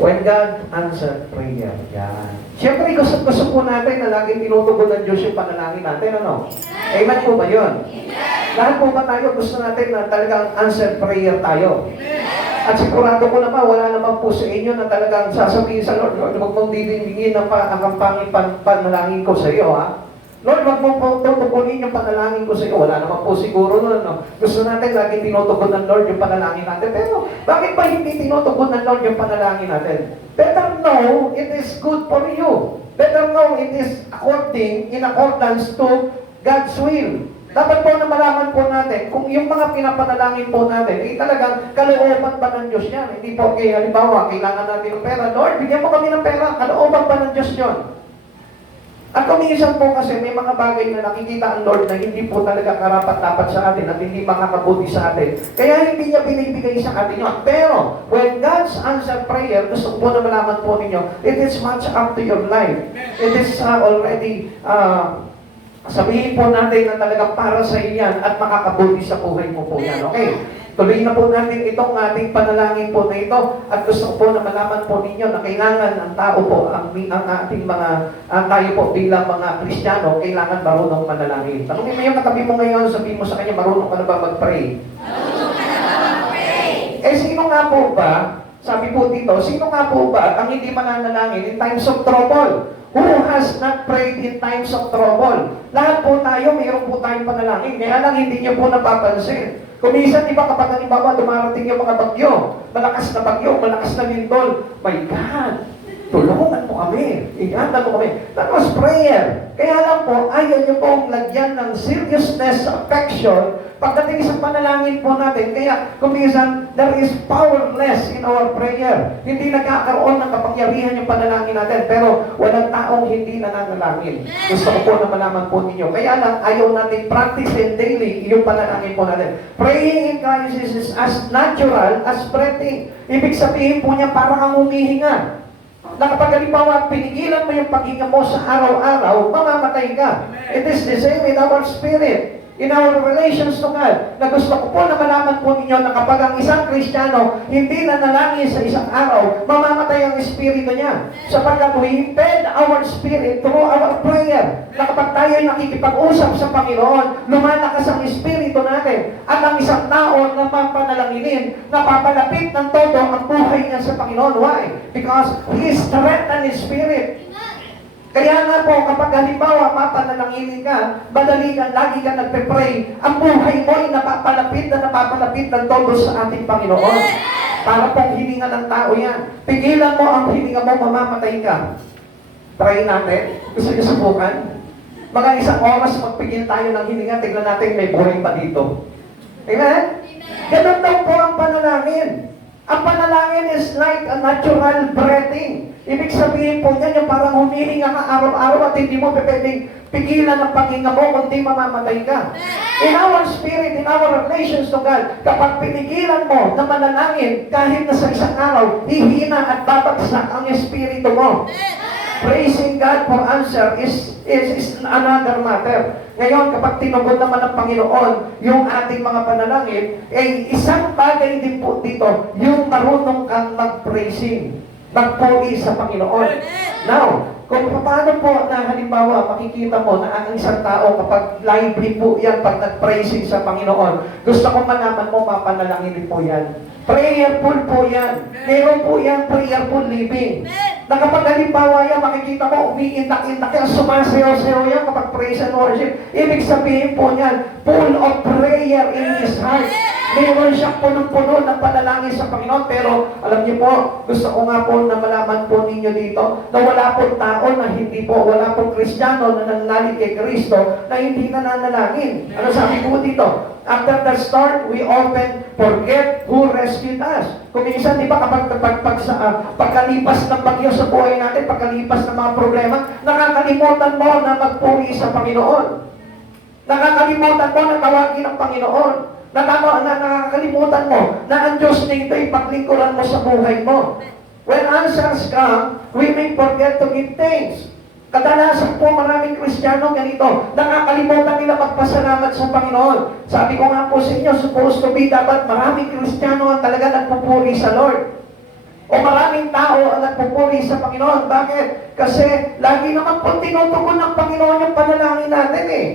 When God answered prayer, yan. Siyempre, gusto po natin na laging tinutugon ng Diyos yung panalangin natin, ano? Amen po ba yun? Lahat po ba tayo gusto natin na talagang answered prayer tayo? At sigurado ko naman, wala naman po sa inyo na talagang sasabihin sa Lord, Lord, huwag mong didingin ang pangit panalangin ko sa iyo, ha? Lord, wag mo po tutugunin yung panalangin ko sa iyo. Wala naman po siguro nun, no? Gusto natin lagi tinutugon ng Lord yung panalangin natin. Pero, bakit ba hindi tinutugon ng Lord yung panalangin natin? Better know it is good for you. Better know it is in accordance to God's will. Dapat po na malaman po natin kung yung mga pinapanalangin po natin, talagang kalooban ba ng Diyos yan? Hindi po, halimbawa, kailangan natin ng pera. Lord, bigyan mo kami ng pera. Kalooban ba ng Diyos yun? At kuminsan po kasi may mga bagay na nakikita ang Lord na hindi po talaga karapat-dapat sa atin at hindi makakabuti sa atin. Kaya hindi niya binibigay sa atin yun. Pero, when God's answer prayer, gusto po na malaman po ninyo, it is much up to your life. It is already, sabihin po natin na talagang para sa iyo yan at makakabuti sa buhay mo po yan. Okay? Tuloy na po natin itong ating panalangin po na ito at gusto ko po na malaman po ninyo na kailangan ang tao po, ang ating tayo po bilang mga Kristiyano, kailangan marunong manalangin. Tanungin mo yung katabi mo ngayon, sabihin mo sa kanya, marunong ka na ba mag-pray? Marunong ka na ba mag-pray? Sino nga po ba, sabi po dito, sino nga po ba ang hindi mananalangin in times of trouble? Who has not prayed in times of trouble? Lahat po tayo, mayroon po tayong panalangin. Kaya lang hindi niyo po napapansin. Kung minsan, di ba kapag halimbawa dumarating yung mga bagyo, malakas na bagyo, malakas na lindol, my God, tulungan mo kami, ingatan mo kami. That was prayer. Kaya lang po, ayaw niyo pong lagyan ng seriousness, affection, pagdating sa panalangin po natin. Kaya kung minsan, there is powerless in our prayer. Hindi nagkakaroon ng kapangyarihan yung panalangin natin, pero walang taong hindi nananalangin. Gusto ko po na malaman po ninyo. Kaya lang, ayaw natin practice and daily yung panalangin po natin. Praying in crisis is as natural as breathing. Ibig sabihin po niya, parang ang humihinga. Na kapag halimbawa, pinigilan mo yung paghinga mo sa araw-araw, mamamatay ka. It is the same in our spirit. In our relations to God, na gusto ko po na malaman po ninyo na kapag ang isang Kristiyano hindi nanalangin sa isang araw, mamamatay ang espiritu niya. Sapagkat we fed our spirit through our prayer. Na kapag tayo nakikipag-usap sa Panginoon, lumalakas ang espiritu natin. At ang isang tao na mapanalanginin, napapalapit ng todo ang buhay niya sa Panginoon. Why? Because He strengthened His spirit. Kaya nga po, kapag halimbawa mapanalanginin ka, madali ka, lagi ka nagpe-pray, ang buhay mo ay napapalapit ng todo sa ating Panginoon. Para pong hininga ng tao yan. Pigilan mo ang hininga mo, mamamatay ka. Try natin. Gusto niyo subukan? Mga isang oras magpigil tayo ng hininga, tignan natin may buhay pa dito. Amen? Ganun daw po ang panalangin. Ang panalangin is like a natural breathing. Ibig sabihin po niyan, yung parang humihinga ka araw-araw at hindi mo pwedeng pigilan ang paghinga mo kundi mamamatay ka. In our spirit, in our relations to God, kapag pinigilan mo na manalangin, kahit na sa isang araw, hihina at babagsak ang espiritu mo. Praising God for answer is another matter. Ngayon, kapag tinugon naman ng Panginoon yung ating mga panalangin, isang bagay din po dito, yung marunong kang mag-praising, magpuri sa Panginoon. Now, kung paano po na halimbawa makikita mo na ang isang tao kapag lively po yan, pag nag-praising sa Panginoon, gusto ko malaman mo, mapanalangin po yan. Prayerful po yan. Meron po yan, prayerful living. Na kapag halimbawa yan, makikita mo, umiindak-indak yan, sumasayaw-sayaw yan kapag praise and worship. Ibig sabihin po niyan, full of prayer in his heart. Meron siyang punong-puno ng panalangin sa Panginoon. Pero, alam niyo po, gusto ko nga po na malaman po ninyo dito, na wala pong tao na hindi po, wala pong Kristiyano na nananalig kay Kristo na hindi nananalangin. Ano sabi po dito? After the storm, we often forget who rescued us. Kung minsan, di ba, kapag pagkalipas ng bagyo sa buhay natin, pagkalipas ng mga problema, nakakalimutan mo na magpuri sa Panginoon. Nakakalimutan mo na tawagin ang Panginoon. Nakakalimutan mo na ang Diyos nito ay paglingkuran mo sa buhay mo. When answers come, we may forget to give thanks. Kadalasan po maraming Kristiyano ganito, nakakalimutan nila magpasalamat sa Panginoon. Sabi ko nga po sa inyo, supposed to be dapat maraming Kristiyano ang talaga nagpupuri sa Lord. O maraming tao ang nagpupuri sa Panginoon. Bakit? Kasi lagi naman po tinutugon ng Panginoon yung panalangin natin eh.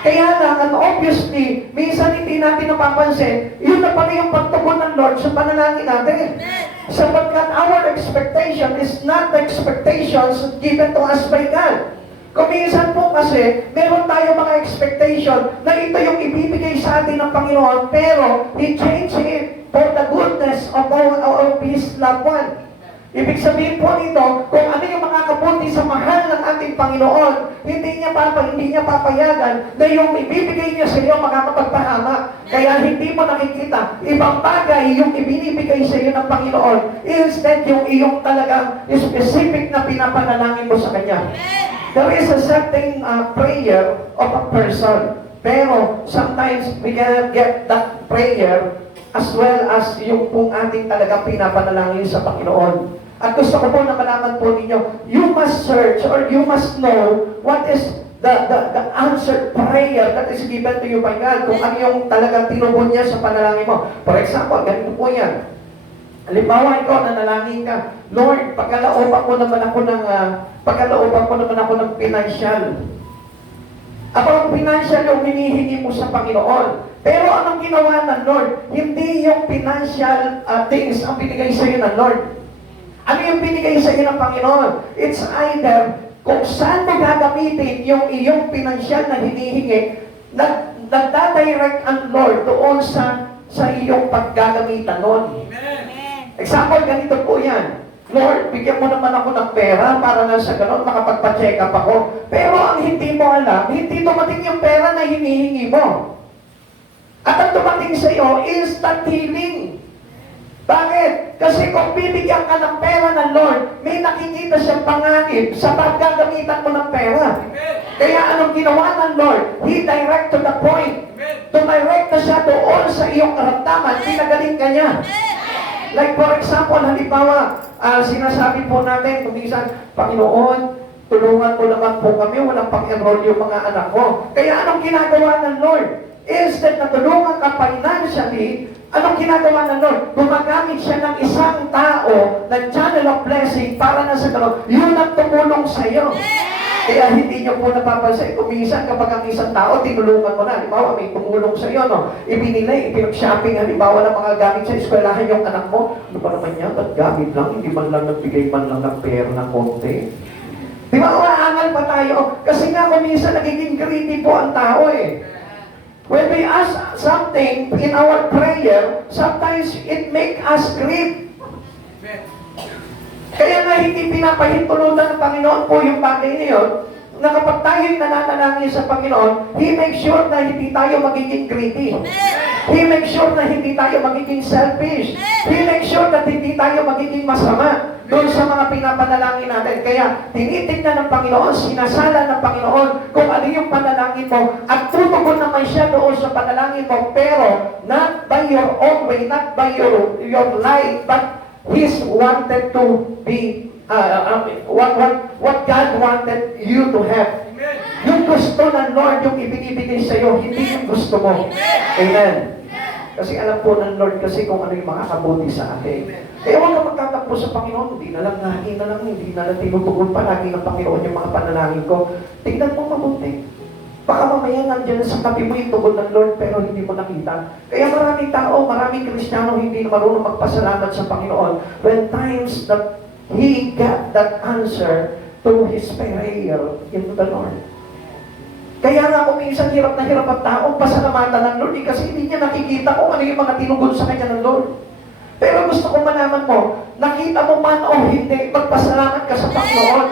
Kaya lang, and obviously, minsan hindi natin napapansin, yun na pala yung pagtugon ng Lord sa panalangin natin. Sapagkat our expectation is not the expectations given to us by God. Kung minsan po kasi, meron tayo mga expectation na ito yung ibibigay sa atin ng Panginoon, pero He changed it for the goodness of His loved one. Ibig sabihin po nito, kung ano yung mga kabuti sa mahal ng ating Panginoon, hindi niya papayagan na yung ibibigay niya sa iyo makakapagpahamak. Kaya hindi mo nakikita, ibang bagay yung ibinibigay sa iyo ng Panginoon, instead yung iyong talagang specific na pinapanalangin mo sa Kanya. There is a certain prayer of a person, pero sometimes we cannot get that prayer as well as yung pong ating talagang pinapanalangin sa Panginoon. At gusto ko po na malaman po ninyo, you must search or you must know what is the answered prayer that is given to you by God. Kung ano yung talagang tinugon niya sa panalangin mo. For example, ganito po yan. Halimbawa, ikaw nanalangin ka, Lord, pagkalooban ko naman ako ng financial. Ang financial yung hinihingi mo sa Panginoon. Pero anong ginawa ng Lord? Hindi yung financial things ang binigay sa iyo ng Lord. Ano yung binigay sa iyo ng Panginoon? It's either kung saan mo gagamitin yung iyong financial na hinihingi, nagdadirect ang Lord doon sa iyong paggagamitan nun. Example, ganito po yan. Lord, bigyan mo naman ako ng pera para na sa ganun makapagpa-check up ako. Pero ang hindi mo alam, hindi dumating yung pera na hinihingi mo. At ang dumating sa iyo, instant healing. Bakit? Kasi kung bibigyan ka ng pera ng Lord, may nakikita siyang panganib sa paggagamitan mo ng pera. Kaya anong ginawa ng Lord? He direct to the point. Tumirect na siya doon sa iyong karamdaman. Pinagaling ka niya. Like for example, halimbawa, sinasabi po natin, kumisan, Panginoon, tulungan mo naman po kami, walang pang-enroll yung mga anak ko. Kaya anong ginagawa ng Lord? Instead na tulungan ka financially, anong ginagawa ng Lord? Gumagamit siya ng isang tao ng channel of blessing para na sa gano'n, yun ang tumulong sa iyo. Kaya hindi nyo po napapansin, kung minsan kapag ang isang tao, tinulungan mo na, halimbawa may tumulong sa iyo, no? Ibinili, pinag-shopping, halimbawa ng mga gamit sa eskwelahan yung anak mo, ano ba naman yan? Ba't gamit lang? Hindi man lang nagbigay man lang ng pera ng konti. Di ba, umaangal pa tayo? Kasi nga kung minsan nagiging greedy po ang tao eh. When we ask something in our prayer, sometimes it make us greed. Kaya nga hindi pinapahintulutan ng Panginoon po yung bagay niyon, na kapag tayo'y nananalangin sa Panginoon, He makes sure na hindi tayo magiging greedy. He makes sure na hindi tayo magiging selfish. He makes sure na hindi tayo magiging masama doon sa mga pinapanalangin natin. Kaya tinitignan ng Panginoon, sinasala ng Panginoon kung ano yung panalangin mo at tutugon naman siya doon sa panalangin mo, pero not by your own way, not by your life, but He's wanted to be what God wanted you to have. Yung gusto ng Lord yung ibinibigay sa iyo, hindi yung gusto mo. Amen. Kasi alam po ng Lord kasi kung ano yung makakabuti sa akin. Kaya huwag ka magtatakbo sa Panginoon, hindi na lang tinutugon palagi ng Panginoon yung mga panalangin ko. Tignan mo mabuti. Baka mamaya nandiyan sa tabi mo yung tugon ng Lord pero hindi mo nakita. Kaya maraming tao, maraming Kristiyano hindi na marunong magpasalamat sa Panginoon when times that he got that answer to his prayer into the Lord. Kaya nga kung minsan hirap na hirap ang tao, pasalamatan ng Lord kasi hindi niya nakikita kung ano yung mga tinugon sa kanya ng Lord. Pero gusto kong malaman mo, nakita mo man o hindi, magpasalamat ka sa Panginoon.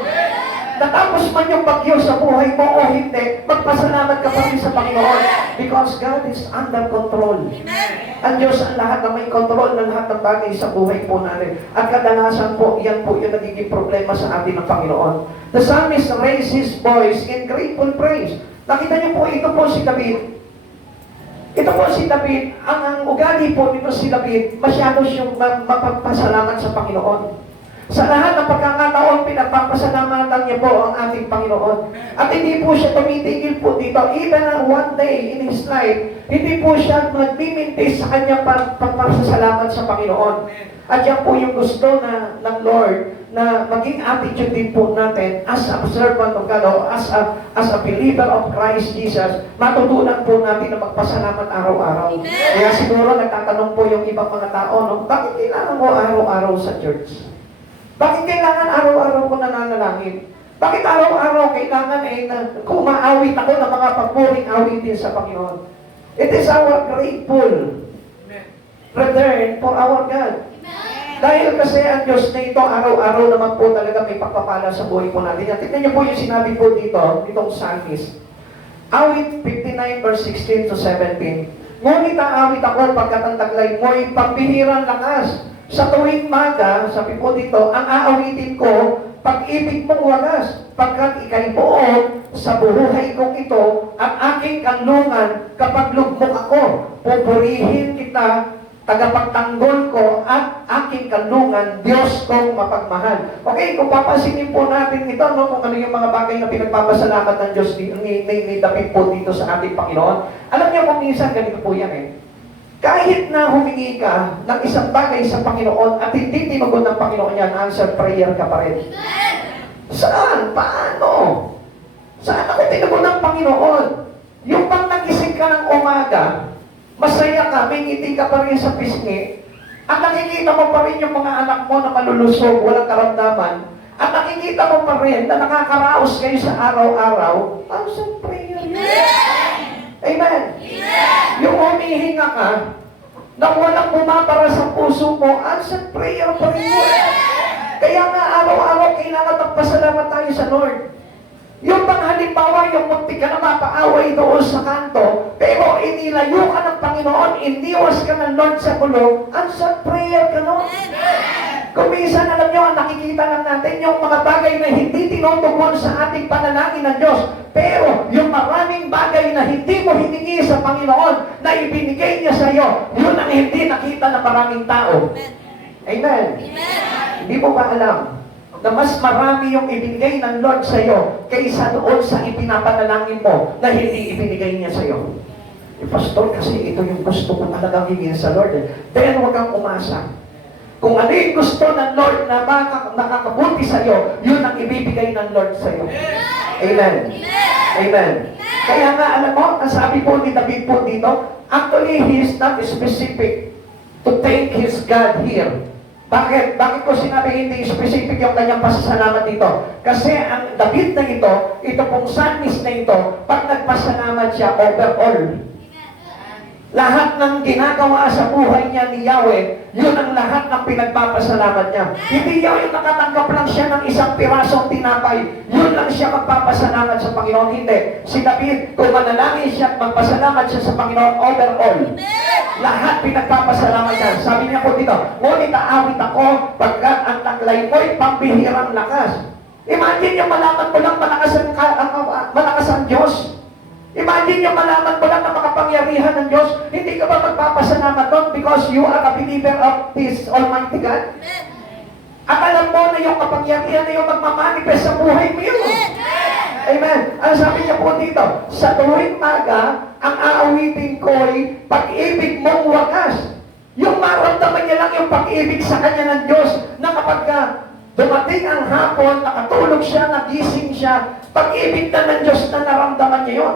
Natapos man yung bagyo sa buhay mo o hindi, magpasalamat ka pa rin sa Panginoon. Because God is under control. Ang Diyos ang lahat na may control ng lahat ng bagay sa buhay po natin. At kadalasan po, yan po yung nagiging problema sa atin ng Panginoon. The psalmist raised his voice in grateful praise. Nakita niyo po, ito po si David. Ito po si David, ang ugali po nito si David, masyado siyang mapagpasalamat sa Panginoon. Sa lahat ng pagkakataon, pinagpapasalamatan niya po ang ating Panginoon. At hindi po siya tumitigil po dito. Even on one day in his life, hindi po siya nagmimintis sa kanyang pagpapasalamat sa Panginoon. At yan po yung gusto ng Lord na maging attitude din po natin as a servant of God o as a believer of Christ Jesus. Matutunan po natin na magpasalamat araw-araw. Kaya siguro nagtatanong po yung ibang mga tao, no? Bakit kailangan mo araw-araw sa church? Bakit kailangan araw-araw ko nananalangin? Bakit araw-araw kailangan kung maawit ako ng mga pagpuring awitin sa Panginoon? It is our grateful return for our God. Dahil kasi ang Diyos na ito, araw-araw naman po talaga may pagpapala sa buhay po natin. At tignan niyo po yung sinabi po dito, nitong Psalmist. Awit 59 verse 16 to 17. Ngunit aawit ako pagkat ang taglay mo'y pambihirang lakas. Sa tuwing maga, sabi po dito, ang aawitin ko, pag-ibig mong wagas, pagkat ikay buo sa buhay kong ito, at aking kanlungan kapag lugmok ako, pupurihin kita, tagapagtanggol ko at aking kanlungan, Diyos kong mapagmahal. Okay, kung papansinin po natin ito, no, kung ano yung mga bagay na pinagpapasalamat ng Diyos ni David po dito sa ating Panginoon. Alam niyo kung minsan ganito po yan Kahit na humingi ka ng isang bagay sa Panginoon at hindi tinugon ng Panginoon yan, answer prayer ka pa rin. Saan? Paano? Saan ako tinugon ng Panginoon? Yung pang nagising ka ng umaga, masaya ka, may ngiti ka pa rin sa pisngi, at nakikita mo pa rin yung mga anak mo na malulusog, walang karamdaman, at nakikita mo pa rin na nakakaraos kayo sa araw-araw, answer prayer. Amen. Yung humihinga ka, na walang bumabara sa puso mo, answer prayer pa rin mo. Kaya nga araw-araw kailangan magpasalamat tayo sa Lord. Yung bang halimbawa, yung muntik ka na mapaaway doon sa kanto, pero inilayo ka ng Panginoon, iniwas ka ng Lord sa kulong, answer prayer ka nun. Kung minsan, alam nyo, nakikita lang natin yung mga bagay na hindi tinutugon sa ating panalangin ng Diyos, pero yung maraming bagay na hindi mo hiningi sa Panginoon, na ibinigay niya sa iyo, yun ang hindi nakita ng maraming tao. Amen. Hindi mo ba alam na mas marami yung ibinigay ng Lord sa iyo kaysa doon sa ipinapanalangin mo na hindi ibinigay niya sa iyo? Pastor, kasi ito yung gusto ko talagang hingin sa Lord. Then huwag kang umasa. Kung ano yung gusto ng Lord na makakabuti sa iyo, yun ang ibibigay ng Lord sa iyo. Amen. Amen. Kaya nga, alam mo, ang sabi po ni David po dito, actually, he is not specific to thank his God here. Bakit? Bakit ko sinabi hindi specific yung kanyang pasasalamat dito? Kasi ang David na ito pong psalmist na ito, pag nagpasalamat siya overall, lahat ng ginagawa sa buhay niya ni Yahweh, yun ang lahat ng pinagpapasalamat niya. Hindi yung nakatanggap lang siya ng isang pirasong tinapay, yun lang siya magpapasalamat sa Panginoon. Hindi. Si David, kung manalangin siya at magpasalamat siya sa Panginoon overall, lahat pinagpapasalamat niya. Sabi niya po dito, ngunit aawit ako pagkat ang taglay mo'y pambihirang lakas. Imagine yung malaman mo lang malakas ang Diyos. Imagine yung malaman mo lang na makapangyarihan ng Diyos. Hindi ka ba magpapasalamat doon because you are a believer of this Almighty God? At alam mo na yung kapangyarihan na yung magmamanifest sa buhay mo yun. Amen. Ang sabi niya po dito, sa tuwing maga, ang aawitin ko'y pag-ibig mong wagas. Yung maramdaman niya lang yung pag-ibig sa kanya ng Diyos na kapag dumating ang hapon, nakatulog siya, nagising siya, pag-ibig na ng Diyos na naramdaman niya yun.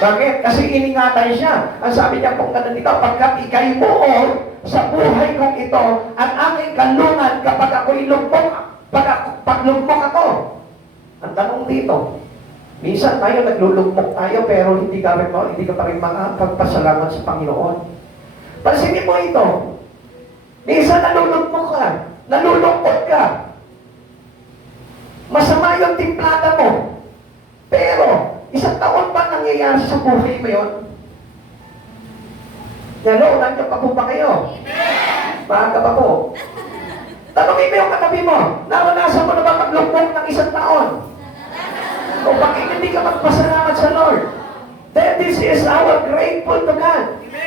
Bakit? Kasi iningatan siya. Ang sabi niya pong ganun dito, pagkat ikay buo sa buhay kong ito, ang aking kanlungan kapag ako'y lugmok, pag lugmok ako. Ang tanong dito, minsan tayo naglulugmok tayo pero hindi ka pa rin makapagpasalamat sa Panginoon. Pansinin mo ito. Minsan nalulugmok ka, nalulungkot ka. Masama yung timplada mo. Pero, isang taon ba nangyayari sa buhay mo yun? Hello, nandiyan pa po ba kayo? Maaga pa po. Tanungin mo yung katabi mo, naranasan mo na ba maglugmok ng isang taon? O bakit hindi ka magpasalamat sa Lord? Then this is our grateful to God.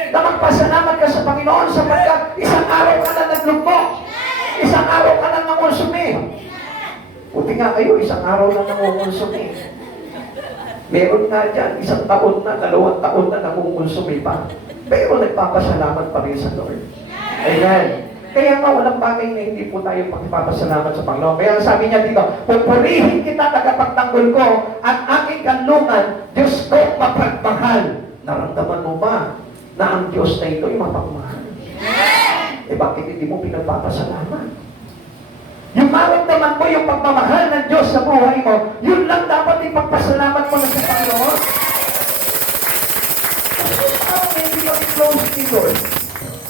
Na magpasalamat ka sa Panginoon sapagkat isang araw ka na naglugmok. Isang araw ka na nangonsumi. Buti nga kayo, isang araw na nangungonsumi. Meron nga dyan, isang taon na, 2 taon na nangungonsumi pa. Pero nagpapasalamat pa rin sa Lord. Amen. Kaya nga walang bagay na hindi po tayo pagpapasalamat sa Panginoon. Kaya sabi niya dito, pupurihin kita tagapagtanggol ko at aking kanlungan, Diyos ko mapagmahal. Naramdaman mo ba na ang Diyos na ito ay mapagmahal? Eh bakit hindi mo pinagpapasalamat? Yung maramdaman mo yung pagmamahal ng Diyos sa buhay mo, yun lang dapat ipagpasalamat mo na sa Panginoon. Kasi parang hindi ko i-close ni Lord.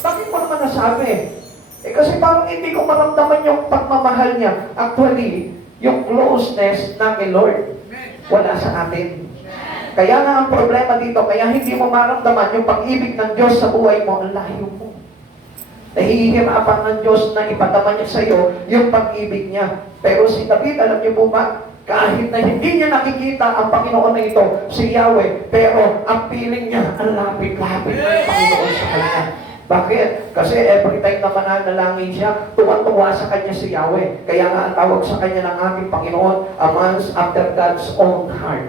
Bakit mo naman nasabi? Eh kasi parang hindi ko maramdaman yung pagmamahal niya. Actually, yung closeness na kay Lord, wala sa atin. Kaya nga ang problema dito, kaya hindi mo maramdaman yung pag-ibig ng Diyos sa buhay mo, ang layo mo. Nahihirapan ng Diyos na ipadama niya sa iyo yung pag-ibig niya. Pero si David, alam niyo po ba, kahit na hindi niya nakikita ang Panginoon na ito, si Yahweh, pero ang piling niya, ang lapit-lapit ng Panginoon sa kanya. Bakit? Kasi every time na mananalangin siya, tuwan-tuwa sa kanya si Yahweh. Kaya nga ang tawag sa kanya ng ating Panginoon, a man after God's own heart.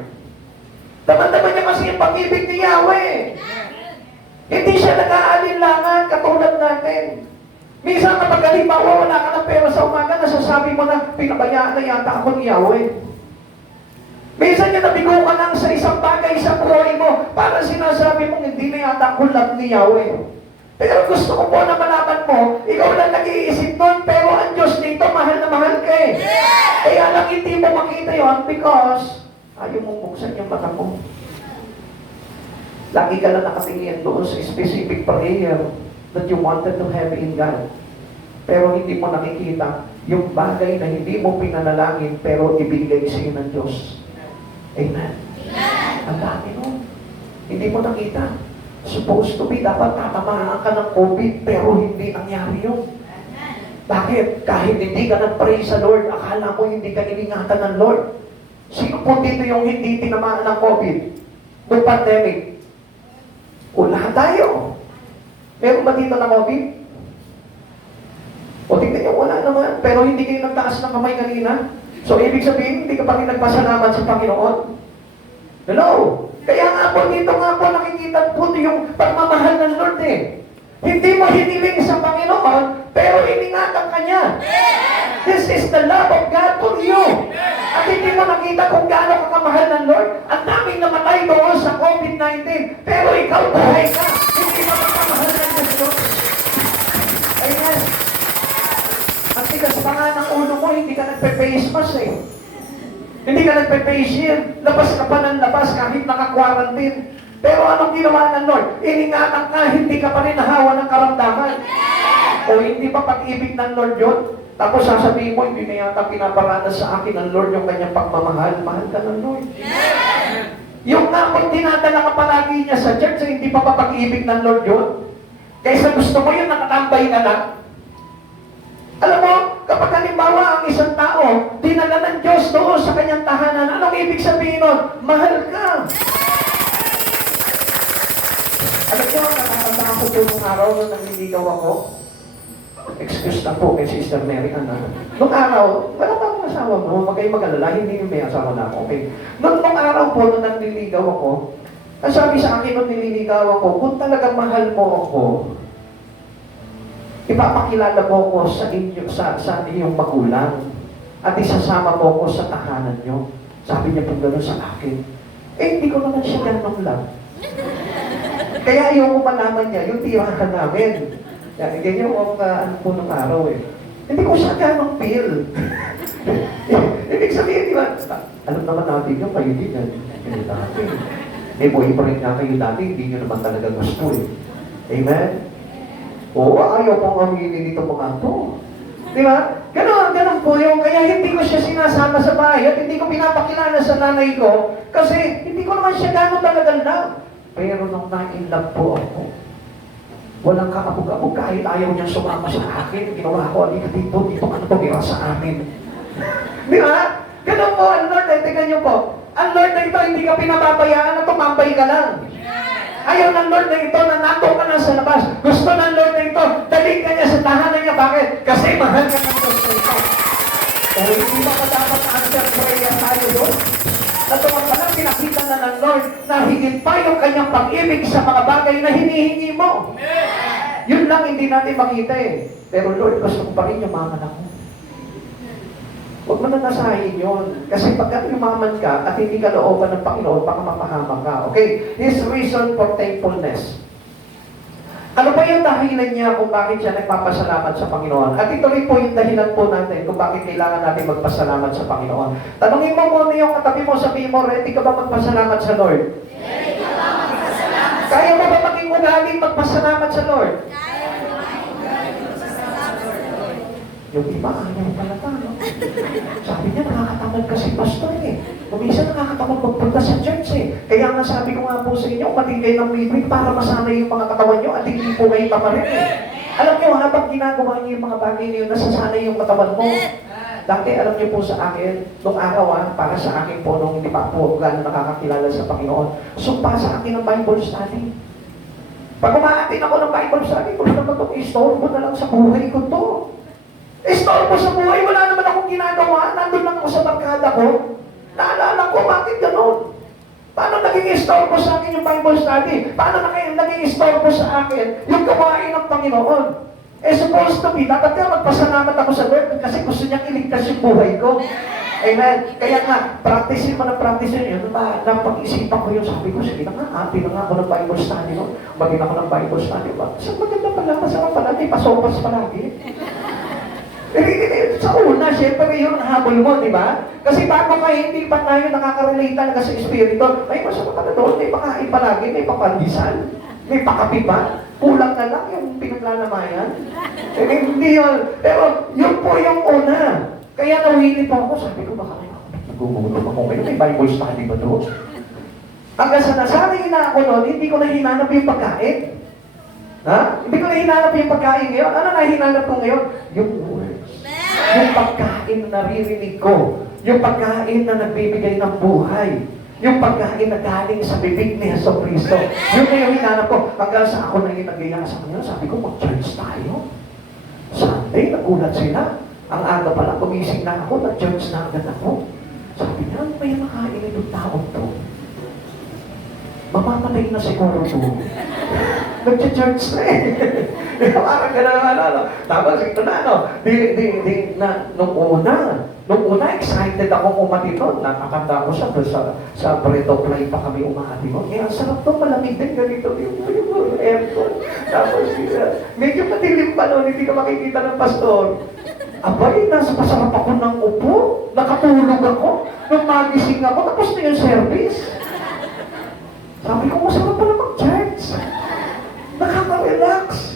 Daman-daman niya kasi yung pag-ibig ni Yahweh. Hindi siya nag-aalinlangan katulad natin. Minsan kapag halimbawa wala ka ng pera sa umaga, nasasabi mo na pinabayaan na yata ako ni Yahweh. Minsan niya nabigo ka lang sa isang bagay sa buhay mo para sinasabi mo hindi na yata ako love ni Yahweh. Pero gusto ko po na malaman mo, ikaw lang nag-iisip nun, pero ang Diyos dito, mahal na mahal ka eh. Kaya lang hindi mo makita yun because ayaw mong buksan yung mata mo. Lagi ka lang nakatingin doon sa specific prayer that you wanted to have in God. Pero hindi mo nakikita yung bagay na hindi mo pinanalangin pero ibigay sa iyo ng Diyos. Amen. Ang dami nun. Hindi mo nakita. Supposed to be, dapat tatamaan ka ng COVID, pero hindi nangyari yun. Bakit? Kahit hindi ka nag-pray sa Lord, akala mo hindi ka iningatan ng Lord. Sino po dito yung hindi tinamaan ng COVID? Noong pandemic? O lahat tayo. Meron ba dito na COVID? O tingnan nyo, wala naman. Pero hindi kayo nagtaas ng kamay kanina. So, ibig sabihin, hindi ka pa rin nagpasalamat sa Panginoon. Hello? Kaya nga po, dito nga po nakikita po yung pagmamahal ng Lord eh. Hindi mo hiniling sa Panginoon, pero iningatan ka niya. This is the love of God for you. At hindi mo nakita kung gaano ka kamahal ng Lord. Ang daming namatay doon sa COVID-19, pero ikaw buhay ka. Hindi mo kamahal ng Diyos. Amen. At tigas pa nga ng ulo mo, hindi ka nagpe-face mask eh. Hindi ka nagpe-face shield. Labas ka pa ng labas kahit naka-quarantine. Pero anong ginawa ng Lord? Iningatan ka, hindi ka pa rin nahawa ng karamdaman. O hindi pa pag-ibig ng Lord yun? Tapos sasabihin mo, hindi na yata pinaparanas sa akin ng Lord yung kanyang pagmamahal. Mahal ka ng Lord. Yung nga kung dinadala ka palagi niya sa church, hindi pa pag-ibig ng Lord yun? Kaysa gusto mo yun, nakatambay ka lang. Alam mo, kapag halimbawa ang isang tao, dinala ng Diyos doon sa kanyang tahanan, anong ibig sabihin nun? Mahal ka. Alam niyo, nakakanda ako po nung araw nung nanliligaw ako. Excuse na po kay Sister Mary Ann. Nung araw, wala pa akong asawa mo, mag-alala, hindi yung may asawa na ako. Okay. Nung araw po nung nanliligaw ako, ang sabi sa akin nung nililigaw ako, kung talagang mahal mo ako, ipapakilala mo ko sa iyong magulang at isasama mo ko sa tahanan niyo. Sabi niya po gano'n sa akin. Eh, hindi ko naman siya ganong lang. Kaya ayoko malaman niya, yung tirahan namin. Yan, ganyan yung ano po ng araw eh. Hindi ko siya ganong feel. Ibig sabihin, di ba? Alam naman natin yung kayo din yan. Kayo dati. May boyfriend nga kayo dati, hindi nyo naman talaga gusto eh. Amen? Oo, ayaw pong aminin dito mga to. Di ba? Ganon po yung, kaya hindi ko siya sinasama sa bahay at hindi ko pinapakilala sa nanay ko kasi hindi ko naman siya gano'n talagang love. Pero nung na-in-love po ako, walang kaabog-abog kahit ayaw niyang sumama sa akin. Ginawa ko, alika dito ka na tumira sa amin. Di ba? Ganon po ang Lord, tingnan niyo po. Ang Lord na ito, hindi ka pinababayaan na tumambay ka lang. Ayaw ng Lord na ito na nato ka na sa labas. Gusto ng Lord na ito, daling ka niya sa tahanan niya. Bakit? Kasi mahal ka ng Diyos na ito. Pero hindi ba dapat answer prayer tayo doon? Natuwang ka lang, pinakita na ng Lord na higit pa yung kanyang pag-ibig sa mga bagay na hinihingi mo. Yun lang hindi natin makita eh. Pero Lord, gusto ko pa rin yumaman ako. Huwag mo na nasahin yun. Kasi pagka yumaman ka at hindi ka looban ng Panginoon, baka mapahamak ka. Okay? His reason for thankfulness. Ano ba yung dahilan niya kung bakit siya nagpapasalamat sa Panginoon? At ito rin po yung dahilan po natin kung bakit kailangan natin magpasalamat sa Panginoon. Tanungin mo muna yung katabi mo, sabihin mo, ready ka ba magpasalamat sa Lord? Ready ka ba magpasalamat? Kaya mo ba maging ugaling magpasalamat sa Lord? Kaya mo ba magpasalamat sa Lord? Yung iba, ayaw pala ta, no? Sabi niya, nakakatamad kasi pastor eh. Kumisa nakakatamad magpunta sa church eh. Kaya nga sabi ko nga po sa inyo, matigay ng bibig para masanay yung mga katawan nyo at hindi po kayo tamarin eh. Alam niyo, habang ginagawa niyo yung mga bagay niyo, nasasanay yung katawan mo. Dati, alam niyo po sa akin, nung araw para sa akin po, nung hindi pa po gano'n nakakakilala sa Panginoon, sumpa sa akin ng Bible study. Pag umaatin ako ng Bible study, kung naman itong istorbo na lang sa buhay ko to. Istorbo sa buhay, wala naman akong ginagawa, nandun lang ako sa barkada ko. Naalala ko, bakit gano'n? Paano naging istorbo sa akin yung Bible study? Paano naging istorbo sa akin yung gawain ng Panginoon? Supposed to be, dapat nga magpasalamat ako sa Lord kasi gusto niyang iligtas yung buhay ko. Amen. Kaya nga, practicein mo na practicein yun. Napag-isipan ko yun, sabi ko, sige na nga, ati na nga ako ng Bible study mo. Maging ako ng Bible study mo. So, maganda pala, masarap pala, may pasopas palagi. Sa una, syempre yun ang habol mo, di ba? Kasi bago ka, hindi pa tayo nakaka-relate talaga sa Espiritu. Ay, masarap pala doon, may pakain palagi, may papandisan, may pakapi pa. Kulang na lang yung pinaglalamayan. Hindi yun. Pero yun po yung una. Kaya nawili po ako, sabi ko, baka nagugutom ako ngayon, may Bible study ba doon? Hanggang sa nasanay na ako noon, hindi ko na hinanap yung pagkain. Ha? Hindi ko na hinanap yung pagkain ngayon. Ano na hinanap ko ngayon? Yung words. Yung pagkain na naririnig ko. Yung pagkain na nagbibigay ng buhay. Yung pagkain na galing sa bibig ni Heso Kristo. Yun na yung hinanap ko. Hanggang sa ako na inagaya sa kanya, sabi ko, mag-church tayo. Sunday, nagulat sila. Ang aga pala, gumising na ako, nag-church na agad ako. Sabi niya, ano may nakain itong taon to? Mamamatay na siguro to. Nag-church na eh. Parang gano'n, ano. Tapos ito na, nung una, excited ako umati doon. Nakakanda ko siya doon sa Bredo Play pa kami umati doon. Kaya sarap doon, malamig din ganito yung aircon. Tapos, medyo matilim pa noon, hindi ka makikita ng pastor. Abay, nasa pasarap ako ng upo. Nakatulog ako. Nung magising ako, tapos na yung service. Sabi ko, masarap pala mag-church. Nakaka-relax.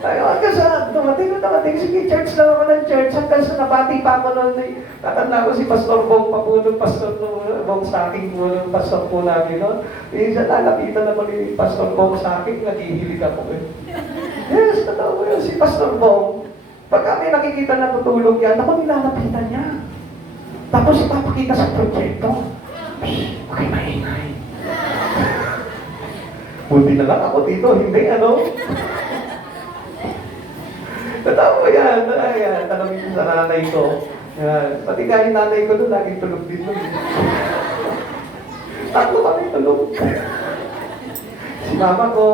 Ayun, hanggang sa dumating, sige, church lang ako ng church. Hanggang sa nabati pa ako noon. Nakatanda ko si Pastor Bong Papulong, Pastor Bong sa akin po, yung pastor po namin noon. Isa lalapitan ako ni Pastor Bong sa akin, naghihilig ako eh. Yes, totoo ko yun, si Pastor Bong. Pag kami nakikita na tutulog yan, ako nilalapitan niya. Tapos ipapakita sa proyekto. Okay, maingay. Buti na lang ako dito, hindi ano. Tatawa yan, ayan, tanongin ko sa nanay ko. Yan. Pati ka yung nanay ko doon, laging tulog din doon. Tatlo kami tulog. Si mama ko,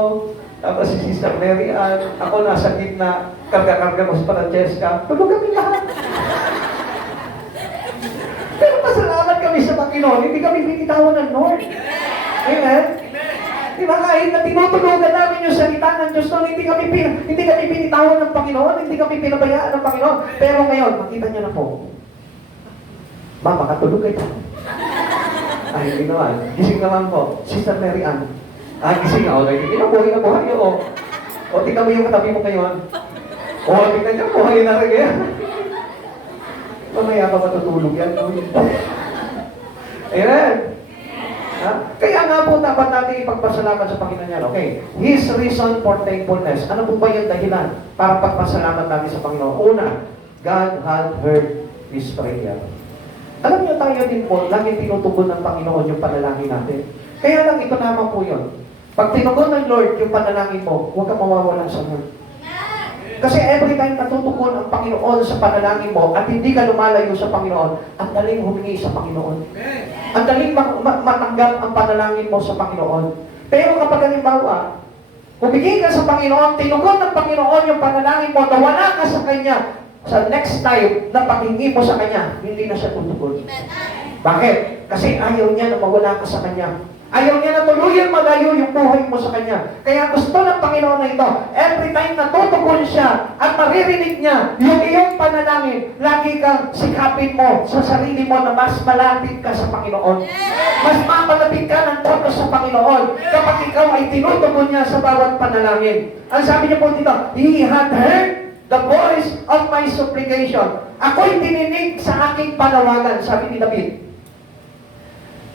tapos si Sister Mary Ann, ako nasa gitna, karga-karga mo sa Francesca, tulog kami lahat. Pero pasalamat kami sa Panginoon, hindi kami binitawan ng Lord. Amen? Diba, kahit na tinutulugan namin yung salita ng Diyos noon, hindi kami binitawan ng Panginoon, hindi kami pinabayaan ng Panginoon. Pero ngayon, makita niyo na po, Mama, katulog kayo. Ay, hindi naman. Gising naman po. Sister Mary Ann. Gising ako. Buhay na buhay. O, tingnan mo yung katabi mo ngayon. O, tingnan niyo, buhay na rin yan. Mamaya pa matutulog yan. Amen. Kaya nga po dapat natin ipagpasalamat sa Panginoon yan. Okay. His reason for thankfulness. Ano po ba yung dahilan para pagpasalamat natin sa Panginoon? Una, God had heard His prayer. Alam niyo tayo din po, laging tinutugon ng Panginoon yung panalangin natin. Kaya lang ito naman po yun. Pag tinugon ng Lord yung panalangin mo, huwag kang mawawalan sa Lord. Kasi every time natutugon ang Panginoon sa panalangin mo at hindi ka lumalayo sa Panginoon, ang daling humingi sa Panginoon. Ang daling matanggap ang panalangin mo sa Panginoon. Pero kapag halimbawa, Humingin ka sa Panginoon, tinugon ng Panginoon yung panalangin mo, nawala ka sa Kanya. Sa next time na paghingi mo sa Kanya, hindi na siya tutugon. Bakit? Kasi ayaw niya na mawala ka sa Kanya. Ayaw niya na tuluyan malayo yung buhay mo sa Kanya. Kaya gusto ng Panginoon na ito, every time na tutugon siya at maririnig niya yung iyong panalangin, lagi kang sikapin mo sa sarili mo na mas malapit ka sa Panginoon. Mas mapalapit ka ng todo sa Panginoon kapag ikaw ay tinutugon niya sa bawat panalangin. Ang sabi niya po dito, He had heard the voice of my supplication. Ako'y dininig sa aking panawagan, sabi ni David.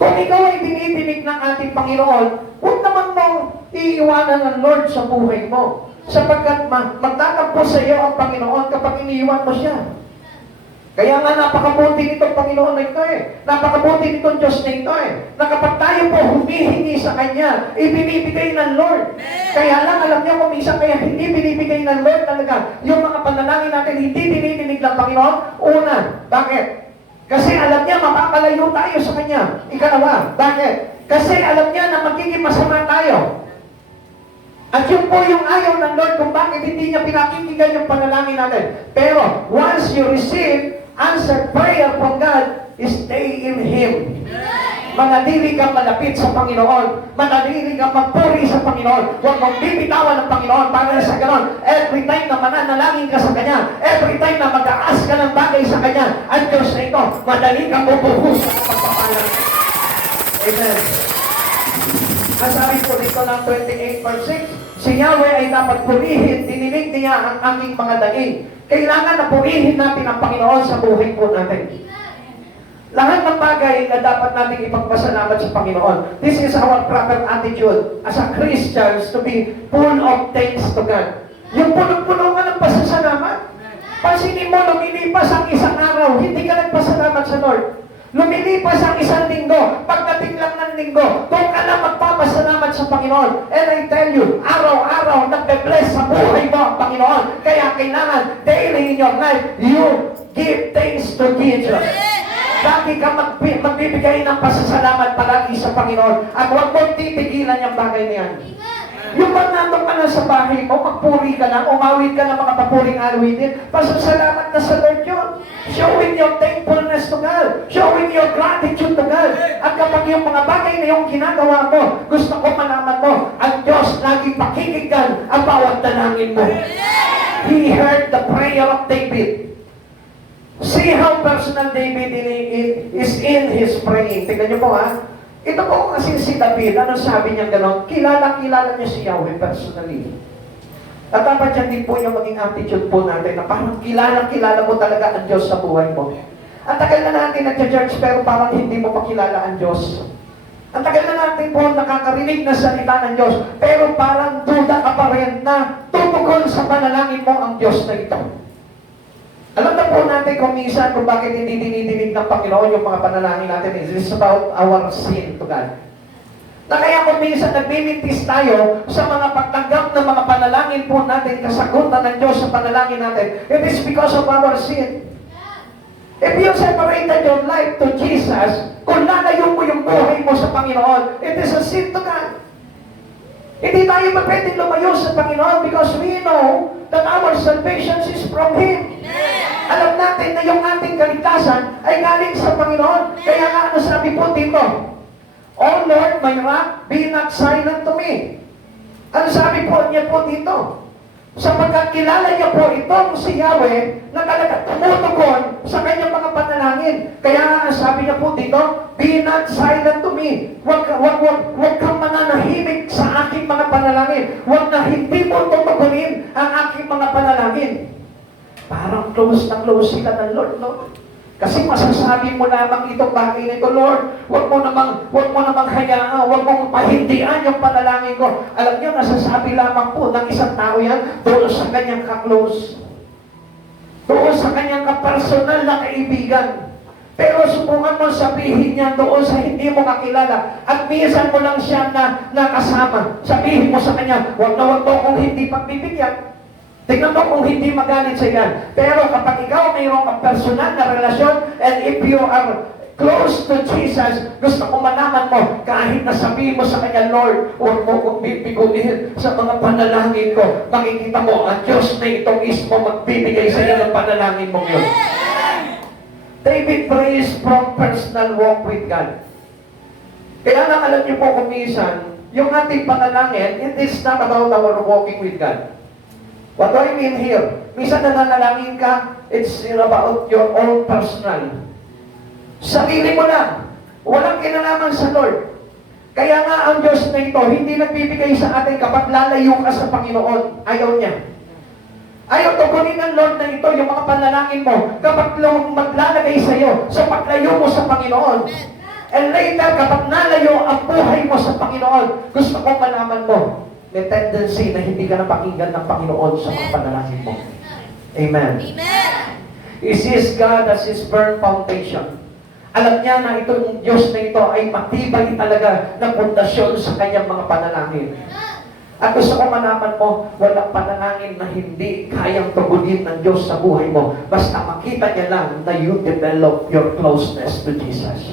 Kung ikaw ay dinidinig ng ating Panginoon, huwag naman mong iiwanan ng Lord sa buhay mo. Sapagkat magtatampo sa iyo ang Panginoon kapag iniiwan mo siya. Kaya nga napakabuti nitong Panginoon na ito Napakabuti nitong Diyos na ito Na kapag tayo po humihingi sa Kanya, ibinibigay ng Lord. Kaya lang, alam niyo kung minsan kaya hindi binibigay ng Lord talaga yung mga panalangin natin, hindi dinidinig ng Panginoon. Una, bakit? Kasi alam niya, mapapalayo tayo sa Kanya. Ikalawa, bakit? Kasi alam niya na magiging masama tayo. At yun po yung ayaw ng Lord kung bakit hindi niya pinakikinggan yung panalangin natin. Pero, once you receive answered prayer from God, stay in Him. Manatili kang malapit sa Panginoon. Manatili kang magpuri sa Panginoon. Huwag mong bibitawan ng Panginoon para sa ganon. Every time na mananalangin ka sa Kanya, every time na mag-aas ka ng bagay sa Kanya, ang Diyos na ito, madali kang bubuhos sa pagpapalang. Amen. Masabi po dito ng 28:6, si Yahweh ay dapat purihin, dininig niya ang aking mga daing. Kailangan na purihin natin ang Panginoon sa buhay po natin. Lahat ng bagay na dapat natin ipagpasalamat sa Panginoon. This is our proper attitude as a Christians to be full of thanks to God. Yung punong-puno ka ng pasasalamat. Pansinin mo, lumilipas ang isang araw, hindi ka nagpasalamat sa Lord. Lumilipas ang isang linggo, pagdating lang ng linggo, doon ka lang magpapasalamat sa Panginoon. And I tell you, araw-araw nagbe-bless sa buhay mo ang Panginoon. Kaya kailangan daily in your life, you give thanks to Jesus. Lagi ka magbibigay ng pasasalamat palagi sa Panginoon at huwag mong titigilan yung bagay na yan. Yung pag nandun ka na sa bahay mo, magpuri ka lang, umawit ka ng mga papuring awitin, pasasalamat na sa Lord yun. Showing your thankfulness to God. Showing your gratitude to God. At kapag yung mga bagay na yung ginagawa mo, gusto ko malaman mo, ang Diyos lagi pakikinggan ang bawat dalangin mo. He heard the prayer of David. See how personal David is in his praying. Tignan niyo po Ito po kasi si David, ano sabi niya gano'n? Kilala niya si Yahweh personally. At dapat yan din po yung maging attitude po natin na parang kilala mo talaga ang Diyos sa buhay mo. Ang tagal na natin nagja-church pero parang hindi mo pa kilala ang Diyos. Ang tagal na natin po nakakarinig na salita ng Diyos pero parang duda ka pa rin na tutugon sa panalangin mo ang Diyos na ito. Alam na po natin kung minsan kung bakit hindi dinidinig ng Panginoon yung mga panalangin natin. It is about our sin to God. Na kaya kung minsan nagmimintis tayo sa mga pagtanggap ng mga panalangin po natin, kasagutan ng Diyos sa panalangin natin, it is because of our sin. If you separated your life to Jesus, kung lalayo mo yung buhay mo sa Panginoon, it is a sin to God. Hindi tayo pwedeng lumayo sa Panginoon because we know that our salvation is from Him. Alam natin na yung ating kaligtasan ay galing sa Panginoon. Kaya nga ano sabi po dito? Oh Lord, my rock, be not silent to me. Ano sabi po niya po dito? Sapagkat kilala niya po itong si Yahweh na talaga tumutugon sa kanyang mga panalangin. Kaya nga sabi niya po dito, be not silent to me. Huwag kang mananahimik sa aking mga panalangin. Huwag na hindi mo tutugunin ang aking mga panalangin. Parang close na close sila ng Lord, no? Kasi masasabi mo lamang itong bagay nito, Lord, huwag mo namang hayaan, huwag mong pahindian yung panalangin ko. Alam niyo, nasasabi lamang po ng isang tao yan, doon sa kanyang ka-close. Doon sa kanyang ka-personal na kaibigan. Pero subukan mo sabihin niya doon sa hindi mo kakilala at minsan mo lang siya na nakasama. Sabihin mo sa kanya, huwag na huwag kung hindi pagbibigyan. Tingnan mo kung hindi magalit sa iyan. Pero kapag ikaw mayroong kang personal na relasyon and if you are close to Jesus, gusto ko malaman mo, kahit nasabihin mo sa Kanya, Lord, huwag mo kong bibiguin sa mga panalangin ko. Makikita mo, ang Diyos na ito mismo magbibigay sa iyo ng panalangin mo yun. David prays from personal walk with God. Kaya nga alam niyo po kung minsan, yung ating panalangin, it is not about our walking with God. What do I mean here? Minsan nananalangin ka, it's about your own personal. Sarili mo lang. Walang kinalaman sa Lord. Kaya nga ang Diyos na ito, hindi nagbibigay sa atin kapag lalayo ka sa Panginoon. Ayaw niya. Ayaw tugunin ng Lord na ito, yung mga panalangin mo, kapag maglalagay sa iyo, sa paglayo mo sa Panginoon. And later, kapag nalayo ang buhay mo sa Panginoon, gusto kong malaman mo, may tendency na hindi ka napakinggan ng Panginoon sa mga panalangin mo. Amen. Amen. He sees God as His firm foundation. Alam niya na itong Diyos na ito ay matibay talaga na pundasyon sa kanyang mga panalangin. At gusto ko malaman mo, walang panalangin na hindi kayang tugunin ng Diyos sa buhay mo. Basta makita niya lang na you develop your closeness to Jesus.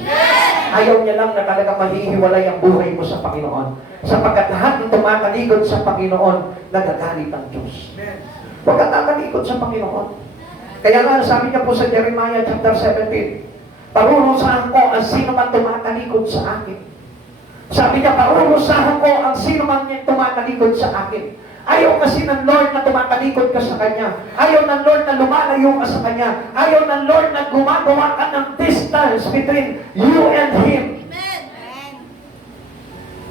Ayaw niya lang na talaga mahihiwalay ang buhay mo sa Panginoon. Sapagkat lahat ng tumatalikod sa Panginoon, nagagalit ang Diyos. Huwag kang tatalikod sa Panginoon. Kaya nga, sabi niya po sa Jeremiah chapter 17, parurusahan ko ang sino man tumatalikod sa akin. Sabi niya, parurusahan ko ang sino man tumatalikod sa akin. Ayaw kasi ng Lord na tumatalikod ka sa Kanya. Ayaw ng Lord na lumalayo ka sa Kanya. Ayaw ng Lord na gumagawa ka ng distance between you and Him. Amen.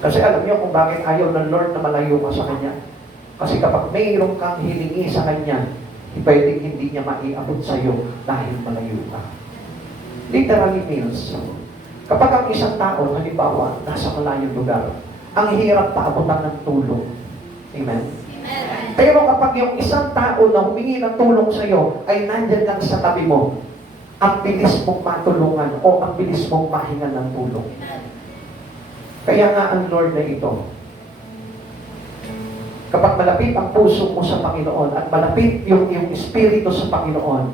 Kasi alam niyo kung bakit ayaw ng Lord na malayo ka sa Kanya. Kasi kapag mayroon kang hilingi sa Kanya, pwedeng hindi niya maiabot sa iyo dahil malayo ka. Literally means, kapag ang isang tao, halimbawa, nasa malayong lugar, ang hirap paabutan ng tulong. Amen? Amen. Pero kapag yung isang tao na humingi ng tulong sa iyo ay nandyan lang sa tabi mo, ang bilis mong matulungan o ang bilis mong mahingan ng tulong. Kaya nga ang Lord na ito, kapag malapit ang puso mo sa Panginoon at malapit yung espiritu sa Panginoon,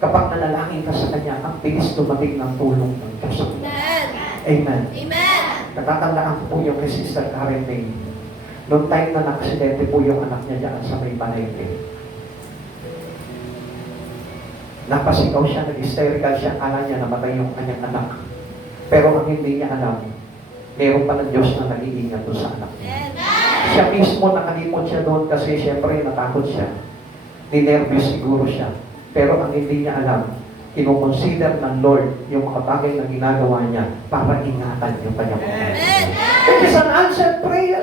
kapag nanalangin ka sa Kanya, ang bilis dumating ng tulong ng Diyos. Amen. Amen. Amen. Natatandaan ko po yung kay Sister Karen May. Noong time na naksidente po yung anak niya dyan sa may Palengke. Napasigaw siya, nag-hysterical siya, akala niya namatay yung kanyang anak. Pero ang hindi niya alam, meron pa ng Diyos na nag-iingat doon sa anak niya. Siya mismo nakalimot siya doon kasi syempre natakot siya. Ninervous siguro siya. Pero ang hindi niya alam, kinukonsider ng Lord yung mga bagay na ginagawa niya para ingatan yung kanyang mga. It is an answered prayer.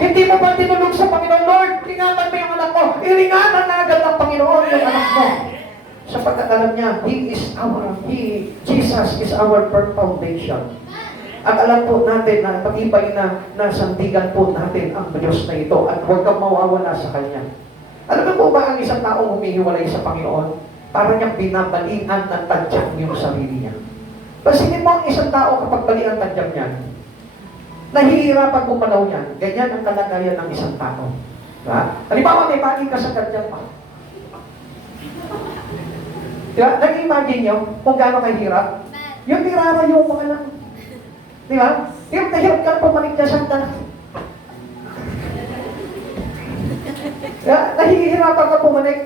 Hindi mo ba tinulog sa Panginoon, Lord, ingatan mo yung anak mo. Ingatan na agad ng Panginoon yung anak mo. Sapagkat alam niya, Jesus is our firm foundation. At alam po natin na pag-ibay na nasandigan po natin ang Diyos na ito at huwag kang mawawala sa Kanya. Alam mo po ba ang isang taong humihiwalay sa Panginoon? Para niyang binabalian ng tadyang yung sarili niya. Pasinin mo ang isang tao kapag balian tadyang niya. Nahihirapan bumalaw niya. Ganyan ang kalagayan ng isang tao. Diba? Halimbawa, may bali ka sa tadyang mo. Diba? Nag-imagine nyo kung gaano kahirap? Yung nirarayo mo ka lang. Diba? Yung nahirap ka na pumalik ka sa tadyang. Nahihirapan ka bumalik.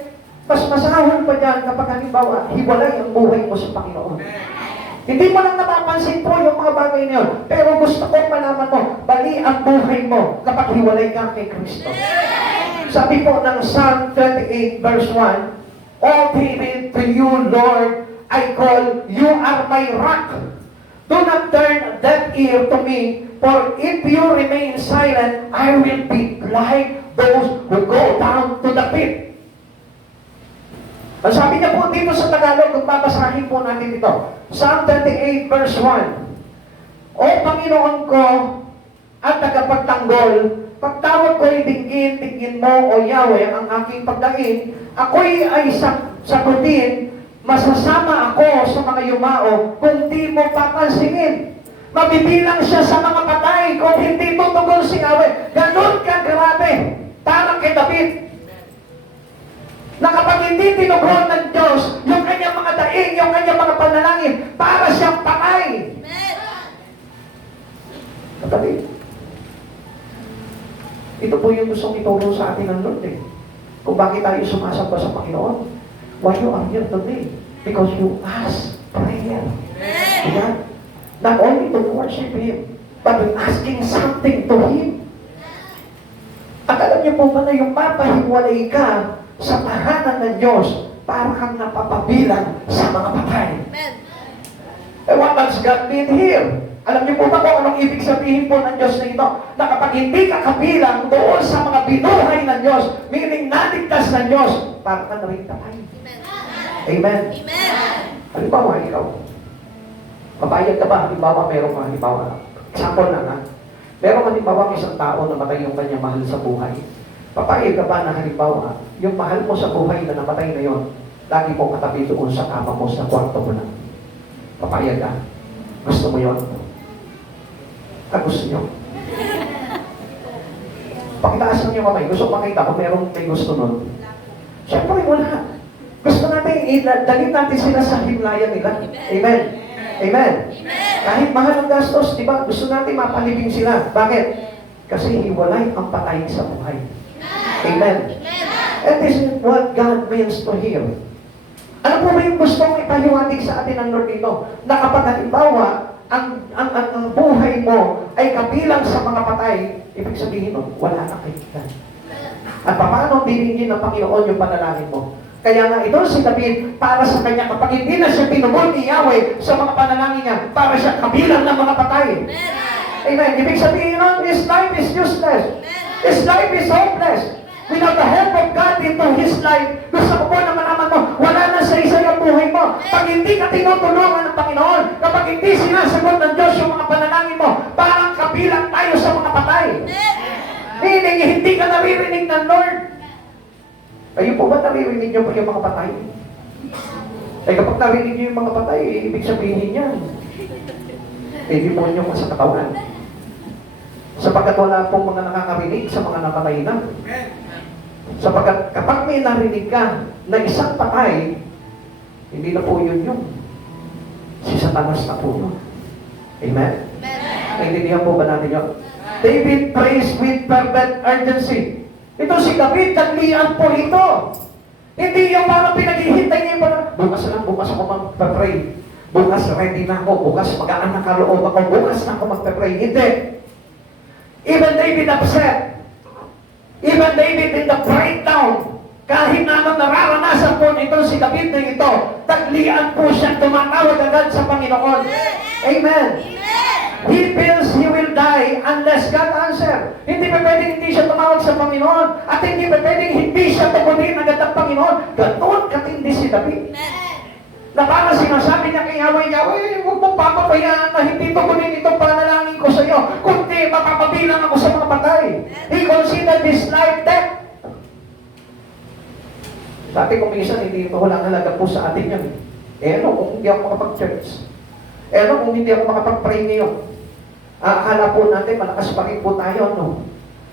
Mas masahol pa dyan kapag halimbawa, hiwalay ang buhay mo sa Panginoon. Hindi mo lang napapansin po yung mga bagay na yun. Pero gusto kong malaman mo, bali ang buhay mo kapag hiwalay ka kay Kristo. Sabi po ng Psalm 28 verse 1, "O David, to you, Lord, I call, you are my rock. Do not turn a deaf ear to me, for if you remain silent, I will be like those who go down to the pit." Ang sabi niya po dito sa Tagalog, kung babasahin po natin dito, Psalm 28 verse 1, "O Panginoon ko at tagapagtanggol, pagtawag ko'y dinggin mo, O Yahweh, ang aking pagdaing, ako'y ay sagutin, masasama ako sa mga yumao kung di mo papansinin. Mabibilang siya sa mga patay kung hindi tutugon si Yahweh." Ganon ka grabe, parang kay David. Na kapag hindi tinugon ng Diyos yung kanyang mga daing, yung kanyang mga panalangin, para siyang patay po yung gustong ituro sa atin ng Lord eh. Kung bakit tayo sumasamba sa Panginoon. Why you are here today? Because you ask prayer. Diba? Not only to worship Him, but you're asking something to Him. At alam niyo po ba na yung mapahiwalay ka sa tahanan ng Diyos, para kang napapabilang sa mga patay. And what does God mean here? Alam niyo po ba kung anong ibig sabihin po ng Diyos na ito? Na kapag hindi ka kabilang doon sa mga binuhay ng Diyos, meaning naligtas ng Diyos, para ka na rin patay. Amen. Halimbawa, ikaw. Papayag ka ba? Halimbawa, merong halimbawa. Example lang ha. Merong halimbawa isang tao na matay yung kanyang mahal sa buhay. Papayag ka ba na halimbawa, yung mahal mo sa buhay na namatay na yon, lagi mo katabi doon sa kama mo, sa kwarto mo lang. Papayag ka. Gusto mo yon? Gusto nyo? Pakitaas lang yung kamay. Gusto makita kung merong may gusto nun. Siyempre, wala. Gusto natin, dalhin natin sila sa himlayan nila. Amen. Amen. Kahit mahal ang gastos, di ba? Gusto natin mapalibing sila. Bakit? Kasi hiwalay ang patay sa buhay. Amen. And this is what God means to hear. Ano po ba yung gustong ipaliwanag sa atin ng Lord dito? Na kapag halimbawa, ang buhay mo ay kabilang sa mga patay, ibig sabihin nun, wala na kayo. At paano dinigin ng Panginoon yung panalangin mo? Kaya nga ito si David, para sa kanya, kapag hindi na siya pinubol ni Yahweh sa mga panalangin niya, para siya kabilang ng mga patay. Amen. Ibig sabihin nun, his life is useless. His life is hopeless. Without the help of God into his life, gusto ko po na malaman mo, wala na sa isa yung buhay mo. Pag hindi ka tinutulungan ng Panginoon, kapag hindi sinasagot ng Diyos yung mga panalangin mo, parang kabilang tayo sa mga patay. Meaning, hindi ka naririnig ng Lord. Kayo po ba naririnig niyo po yung mga patay? Ay kapag narinig niyo yung mga patay, ibig sabihin yan. Demonyo ka sa katawan. Sapagkat wala pong mga nakakarinig sa mga namatay na. Sapagkat kapag may narinig ka na isang patay, hindi na po yun yun. Si Satanas na po yun. Amen? Naintindihan po ba natin yun? David prays with fervent urgency. Ito si David, naglian po ito. Hindi yung parang pinaghihintay niya yung bukas ako mag-pray. Bukas ready na ako. Bukas mag-aanak ka loob ako. Bukas na ako mag-pray. Hindi. Even David upset. Even David in the breakdown, kahit na anong nararanasan po nito si David na ito, taglian po siya, tumatawag agad sa Panginoon. Amen. He feels he will die unless God answer. Hindi pa pwedeng hindi siya tumawag sa Panginoon, at hindi pa pwedeng hindi siya tugunin agad ng Panginoon. Ganoon katindi si David. Na parang sinasabi niya kay Yahweh, huwag mong papabayaan na hindi tugunin itong panalangin ko sa iyo, kundi mapapabilang ako sa mga patay. He considered his life death. Dati kung minsan, hindi ito walang halaga po sa atin yan. Ano kung hindi ako makapag-church? Ano kung hindi ako makapag-pray ngayon? Akala po natin, malakas pa rin po tayo, no?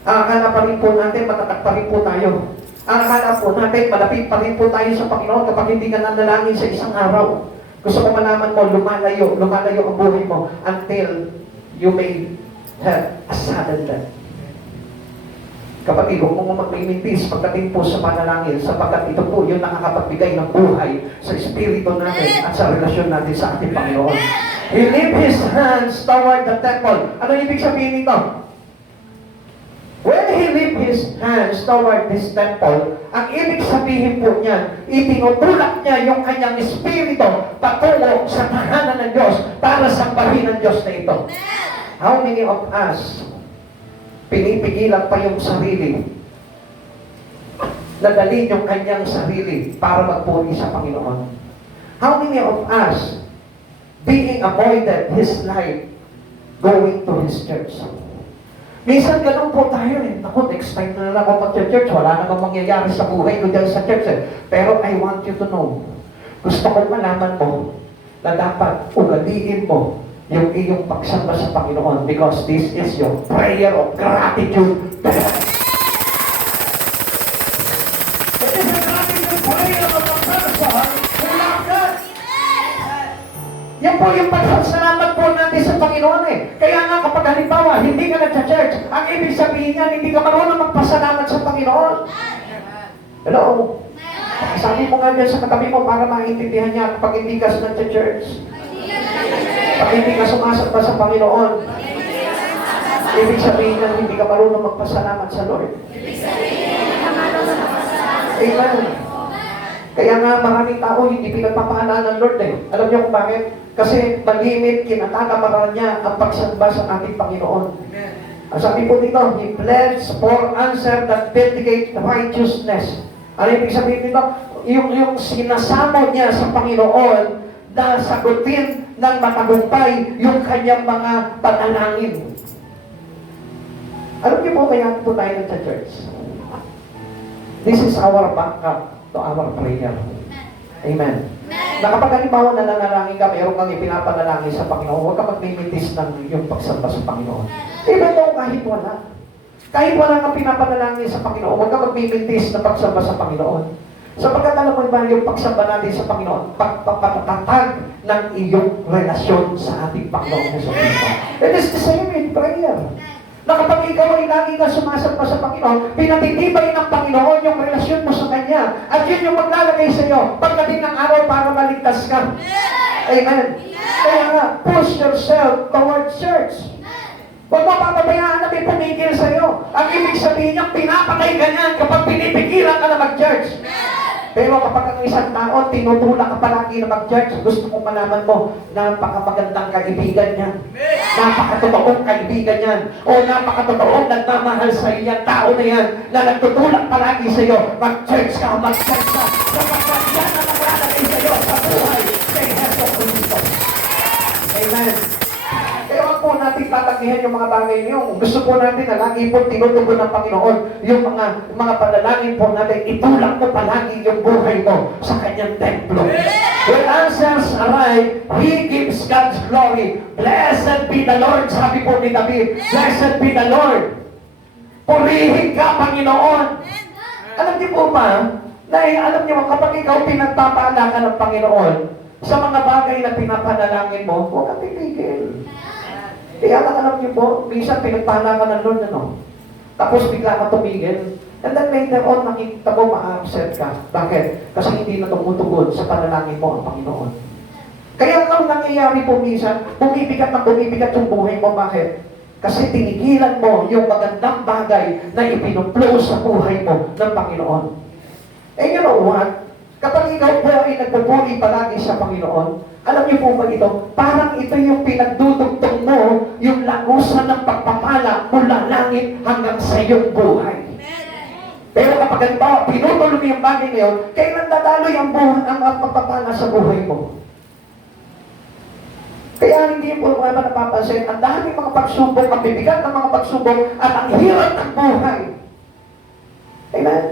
Akala pa rin po natin, matatak pa rin po tayo. Akala po natin, malapit pa rin po tayo sa Panginoon kapag hindi ka nanalangin sa isang araw. Gusto ko malaman mo, lumalayo ang buhay mo until you may have a sudden death. Kapatid, huwag mo magmimitis pagdating po sa panalangin, sapagkat ito po yung nakakapagbigay ng buhay sa espiritu natin at sa relasyon natin sa ating Panginoon. He lifted his hands toward the temple. Ano ibig sabihin nito? When he lifted his hands toward this temple, ang ibig sabihin po niyan, itinutulak niya yung kanyang espiritu patungo sa tahanan ng Diyos para sambahin ng Diyos na ito. How many of us pinipigilan pa yung sarili, nadalhin yung kanyang sarili para magpuri sa Panginoon? How many of us being avoided his life going to his church? Minsan ganun po tayo eh. Ako, next time na lang ako mag-church, wala namang mangyayari sa buhay ko dyan sa church eh. Pero I want you to know, gusto ko malaman mo na dapat ugaliin mo yung iyong pagsamba sa Panginoon because this is your prayer of gratitude to God. It is a gratitude prayer of a person who loves God. Yan po yung pagsasalamat po natin sa Panginoon eh. Kaya nga kapag halimbawa, hindi ka nagcha-church, ang ibig sabihin niyan, hindi ka marunong magpasalamat sa Panginoon. Hello? Sabi mo nga dyan sa katabi mo para maintindihan niya kapag hindi ka nagcha-church. Kapag hindi ka sumasamba sa Panginoon, ibig sabihin niyan, hindi ka marunong magpasalamat sa Lord. Amen. Kaya nga maraming tao hindi pinagpapaalaan ng Lord eh. Alam niyo kung bakit? Kasi malimit, kinatataparan niya ang pagsamba sa ating Panginoon. Ang sabi po dito, He pleads for answer that vindicate righteousness. Ano ibig sabihin dito? Yung sinasamo niya sa Panginoon na sagutin ng matagumpay yung kanyang mga panalangin. Alam niyo po kaya po tayo nagsa-church? This is our backup to our prayer. Amen. Na kapag halimbawa nananalangin ka, meron kang ipinapanalangin sa Panginoon, huwag ka magmimitis ng yung pagsamba sa Panginoon. Even though kahit wala. Kahit wala kang pinapanalangin sa Panginoon, huwag ka magmimitis na pagsamba sa Panginoon. Sapagkat alam mo ba yung pagsamba natin sa Panginoon, pagpapatatag ng iyong relasyon sa ating Panginoon sa Panginoon. It is the same with prayer. Na kapag ikaw ay lagi ka sumasamba sa Panginoon, pinatitibay ng Panginoon yung relasyon mo sa Kanya. At yun yung maglalagay sa iyo pagdating ng araw para maligtas ka. Amen. Kaya nga, push yourself towards church. Huwag mo papabayaan na may pumigil sa iyo. Ang ibig sabihin niya, pinapatay ka niyan kapag pinipigilan ka na mag-church. Pero kapag ang isang tao, tinutulak ka palagi na mag-church, gusto kong malaman mo, napaka-magandang kaibigan niya. Napaka-totoong kaibigan niyan. O napaka-totoong nagmamahal sa iyo yan, tao na yan, na nagtutulak palagi sa iyo. Mag-church ka, mag-church ka. Sapagkat yan ang naglalagay sa iyo sa buhay kay Heso Cristo. Amen. Kaya wag po natin tatagihan yung mga bagay niyo. Gusto po natin na lagi po tinutugon ng Panginoon yung mga panalangin po natin. Itulak mo palagi yung buhay mo sa kanyang templo. When answers arrive, He gives God's glory. Blessed be the Lord, sabi po ni David. Blessed be the Lord. Purihin ka, Panginoon. Alam niyo po ba, na alam niyo kapag ikaw pinagpapaala ka ng Panginoon, sa mga bagay na pinapanalangin mo, huwag kang pipigil. Kaya lang alam niyo po, minsan pinagpahala ka ng Lord, ano? Tapos bigla ka tumigil. And then later on, nakita mo ma-upset ka. Bakit? Kasi hindi na tumutugon sa panalangin mo ang Panginoon. Kaya ang nangyayari po minsan, bumibigat yung buhay mo. Bakit? Kasi tinigilan mo yung magandang bagay na ipinuplo sa buhay mo ng Panginoon. Eh, you know what? Kapag ikaw po ay nagpupuri palagi sa Panginoon, alam niyo po ba ito? Parang ito yung pinagdudugtong mo, yung lagusan ng pagpapala mula langit hanggang sa iyong buhay. Pero kapag halimbawa, pinutol mo yung bagay ngayon, kailan dadaloy ang pagpapala sa buhay mo? Kaya hindi po mga napapansin, ang daming mga pagsubok, ang bibigat ng mga pagsubok, at ang hirap ng buhay. Amen?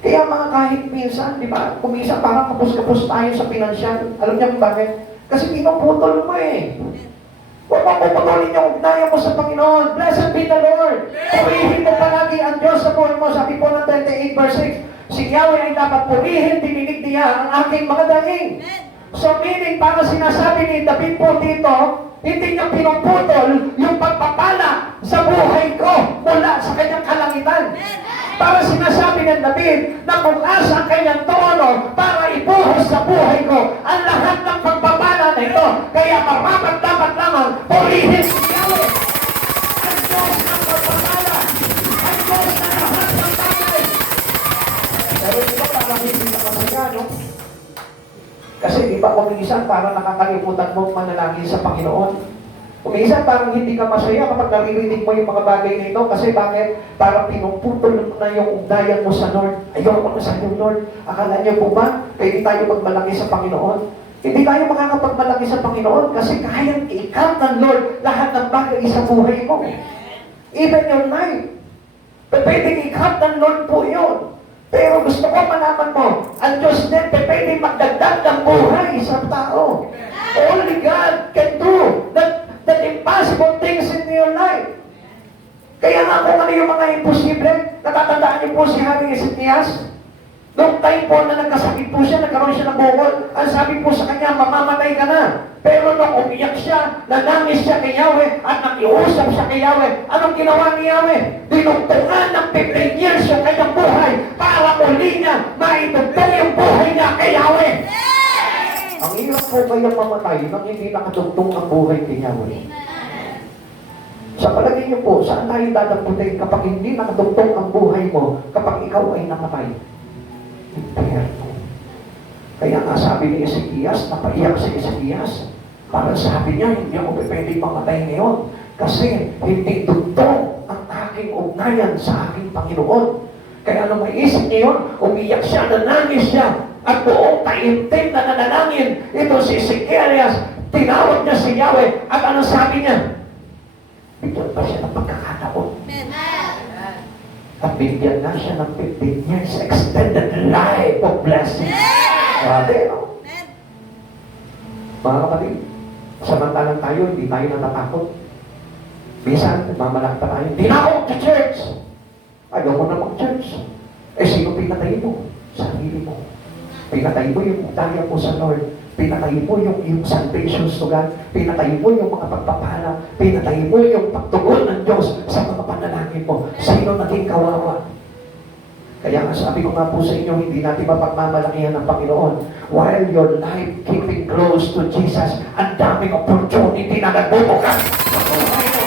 Kaya mga kahit minsan, di ba, kung minsan parang kapos-kapos tayo sa pinansyal. Alam niyo kung bakit? Kasi pinuputol mo eh. Huwag mo puputulin yung ugnayan mo sa Panginoon. Blessed be the Lord. Purihin mo palagi ang Diyos sa buhay mo. Sabi po ng 28 verse 6, si Yahweh ay dapat purihin, dinilig niya ang aking mga dahing. So meaning, para sinasabi ni David po dito, hindi niya pinuputol yung pagpapala sa buhay ko mula sa kanyang kalangitan. Para sinasabi ng David na bukas ang kanyang trono para ibuhos sa buhay ko ang lahat ng pagpapala na ito. Kaya marapat dapat lamang purihin si Yahweh. Ang Diyos ng pagpapala. Ang Diyos na lahat ng bagay. Pero di ba parang hindi na masaya, no? Kasi di ba kung minsan parang nakakalimutan mo manalangin sa Panginoon. Kung minsan parang hindi ka masaya kapag naririnig mo yung mga bagay na ito. Kasi bakit? Parang pinuputol mo na yung ugnayan mo sa Lord. Ayaw ko na sa iyo, Lord. Akala niyo po ba, pwede tayo magmalaki sa Panginoon? Hindi tayo makakapagmalaki sa Panginoon kasi kayang i-count ng Lord lahat ng bagay sa buhay mo. Even your life. Pwede i-count ng Lord po yun. Pero gusto ko malaman mo, ang Diyos din pwede magdagdag ng buhay sa tao. Only God can do that impossible things in your life. Kaya nga kung ano yung mga imposible, natatandaan niyo po si Haring Ezekias? Noong time po na nagkasakit po siya, nagkaroon siya ng bukol, ang sabi po sa kanya, niya, mamamatay ka na. Pero nung umiyak siya, nanangis siya kay Yahweh, at nakiusap siya kay Yahweh, anong ginawa ni Yahweh? Dinugtungan ng 15 years yung kanyang buhay para muli niya maitugtong yung buhay niya kay Yahweh. Ang hirap po kayang mamatay nang hindi nakatugtong ang buhay kay Yahweh. Sa palagay niyo po, saan tayo dadamputin kapag hindi nakatugtong ang buhay mo, kapag ikaw ay namatay? Impyerno. Kaya nga sabi ni Ezekias, napaiyak si Ezekias. Parang sabi niya, hindi ako pwedeng mamatay ngayon. Kasi hindi tugtong ang aking ugnayan sa aking Panginoon. Kaya nung maisip niya yun, umiyak siya, nanangis siya. At buong taimtim na nanalangin, ito si Ezekias, tinawag niya si Yahweh. At anong sabi niya? Bigyan pa siya ng pagkakataon. At bigyan na siya ng 15 years extended life of blessing. Grabe, no? Mga kapatid, samantalang tayo, hindi tayo natatakot. Minsan, nagmamalak pa tayo, hindi na ako mag-church. Ayaw mo na mag-church. Eh, sino pinatay mo? Sarili mo. Pinatay mo yung daya mo sa Lord. Pinatay mo yung salvations to God. Pinatay mo yung mga pagpapala. Pinatay mo yung pagtugon ng Diyos sa mga panalangin mo. Sino naging kawawa? Kaya nga sabi ko nga po sa inyo, hindi natin mapagmamalakihan ng Panginoon. While your life keeping close to Jesus, ang daming opportunity na nagbubukas sa buhay mo.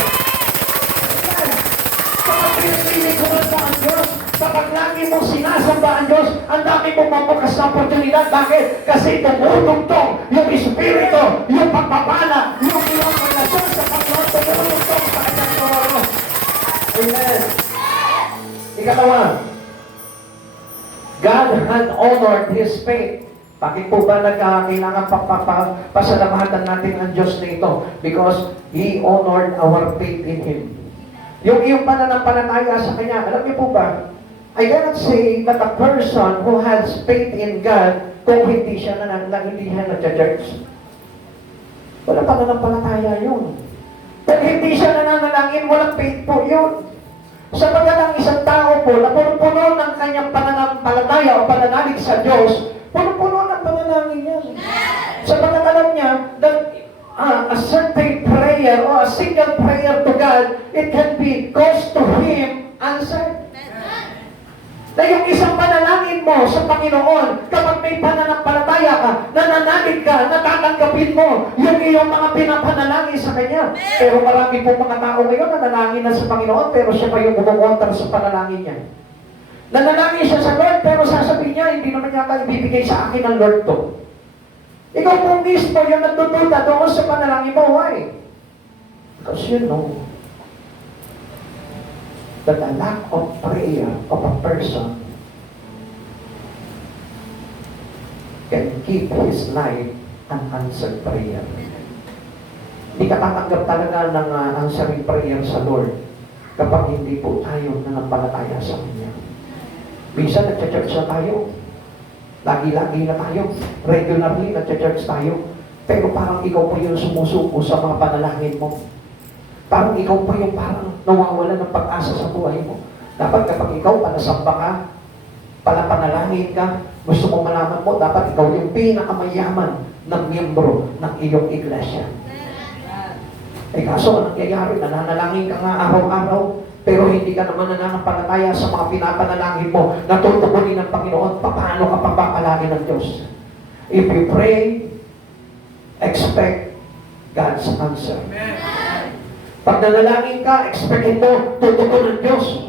Kapag pinipili ko na ang Diyos, kapag lagi mong sinasamba ang Diyos, ang dami mong mabukas na oportunidad. Bakit? Kasi tumutugtong yung Espiritu, yung pagpapala, yung iyong relasyon sa Panginoon, tumutugtong sa kanyang trono. Amen. Ikalawa, God had honored His faith. Bakit po ba kailangan pasalamatan natin ang Diyos na ito? Because He honored our faith in Him. Yung iyong pananampalataya sa Kanya, alam niyo po ba, I cannot say that a person who has faith in God kung hindi siya nag-church. Wala pananampalataya yun. Kung hindi siya nananalangin, walang faith po yun. Sapagat ang isang tao po na puno ng kanyang pananampalataya o pananalig sa Diyos, puno ng panalangin niya. Sapagat alam niya that a certain prayer or a single prayer to God, it can be caused to Him answered. Na yung isang panalangin mo sa Panginoon, kapag may pananampalataya ka, nananalig ka, natatanggapin mo yung iyong mga pinapanalangin sa Kanya. Pero marami pong mga tao ngayon nanalangin na sa Panginoon, pero siya pa yung bumukontra sa panalangin niya. Nanalangin siya sa Lord, pero sasabihin niya, hindi naman yata ibibigay sa akin ng Lord to. Ikaw po mismo yung nagdududa doon sa panalangin mo, why? Because you know that the lack of prayer of a person can keep his life an answered prayer. Hindi ka tatanggap talaga ng answering prayer sa Lord kapag hindi po tayo nanampalataya sa Kanya. Minsan nagcha-church na tayo. Lagi-lagi na tayo. Regularly nagcha-church tayo. Pero parang ikaw po yung sumusuko sa mga panalangin mo. Parang ikaw pa yung parang nawawala ng pag-asa sa buhay mo. Dapat kapag ikaw panasamba ka, panapanalangin ka, gusto mong malaman mo, dapat ikaw yung pinakamayaman ng miyembro ng iyong iglesia. Eh kaso, anong nangyayari? Nananalangin ka nga araw-araw, pero hindi ka naman nananampalataya sa mga pinapanalangin mo na tutugunin ng Panginoon, paano ka pagpapalangin ng Diyos. If you pray, expect God's answer. Pag nanalangin ka, expectin mo, tutugon ng Diyos.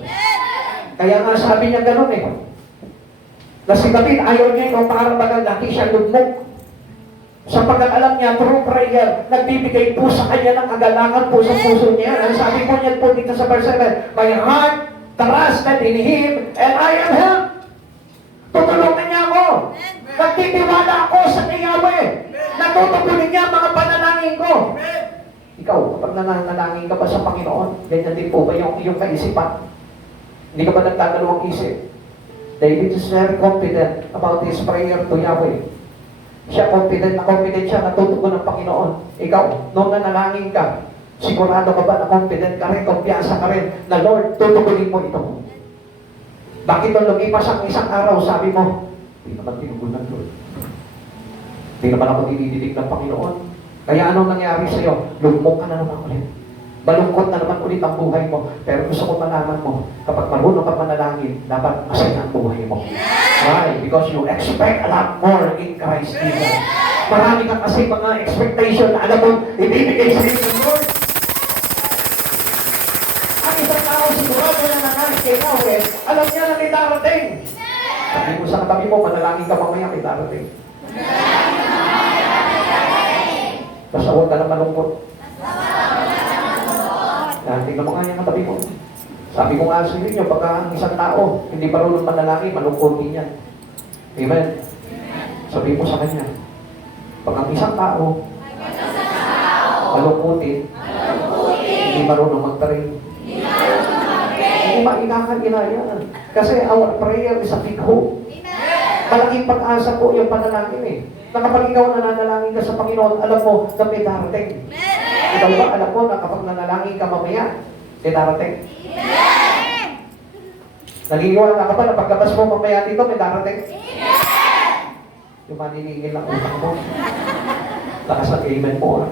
Kaya nga sabi niya gano'n eh. Na si David, ayaw niya ikaw parang bagal dati siya lumog. Sapagkat alam niya, through prayer, nagbibigay po sa kanya ng kagalakan po sa puso niya. Ang sabi po niya po dito sa verse 7, my heart trusted in Him and I am helped. Tutulungan niya ako. Nagtitiwala ako sa Yahweh. Natutugunin niya mga panalangin ko. Ikaw, kapag nananalangin ka ba sa Panginoon, ganyan din po ba yung iyong kaisipan? Hindi ka ba nagdadalawang isip? David is very confident about his prayer to Yahweh. Siya confident siya na tutugon ng Panginoon. Ikaw, nung nanalangin ka, sigurado ka ba na confident ka rin, kumpiyansa ka rin, na Lord, tutugunin mo ito. Bakit nung lumipas ang isang araw, sabi mo, hindi naman tinugon ng Lord. Hindi naman ako dinididik ng Panginoon. Kaya anong nangyari sa'yo? Lugmok ka na naman ulit. Malungkot na naman ulit ang buhay mo. Pero gusto ko malaman mo, kapag marunong ka manalangin, dapat masaya ang buhay mo. Why? Because you expect a lot more in Christ Jesus. Marami ka kasi mga expectation na alam mo, ibibigay sa iyo ng Lord. Ang isang tao sigurado na nangalit kay Yahweh, alam niya na may darating. Sabi mo sa katabi mo, manalangin ka mamaya may darating. Basta huwag ka lang malungkot. Tingnan mo nga yung katabi mo. Sabi ko nga sa inyo, pagka ang isang tao, hindi marunong manalangin, malungkot din yan. Amen? Sabi mo sa kanya, pag ang isang tao, malungkutin, hindi marunong mag-pray. Hindi makikakaginaya. Kasi our prayer is a big hope. Malaking pag-asa po yung panalangin eh. Na kapag ikaw nananalangin ka sa Panginoon, alam mo na may darating. Ikaw ba alam mo na kapag nanalangin ka mamaya, may darating? Naniniwala ka ba na pagkabas mo mamaya dito, may darating? Yung maniningil ang utang mo. Lakas ng amen mo.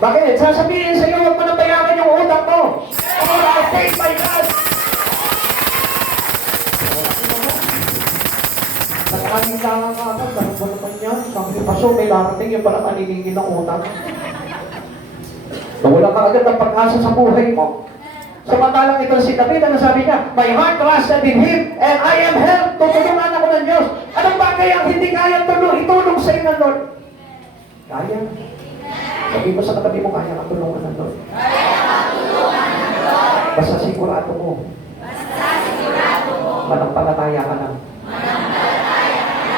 Bakit? Sasabihin sa iyo, huwag mo nang bayaran yung utang mo. All are paid by God. Nakakaming lang ka agad, dahil ba naman yan? Sabi ni Paso, may darating yung pala maniningil ng utang. Nawala ka agad ng pag-asa sa buhay mo. Samantalang ito si David, ano sabi niya? My heart trusted in Him, and I am helped. Tutulungan ako ng Diyos. Anong bagay ang hindi kaya itulong sa iyo ng Lord? Kaya. Sabi mo sa katabi mo, kaya kang tulungan ng Lord. Basta sigurado mo. Manampalataya ka lang.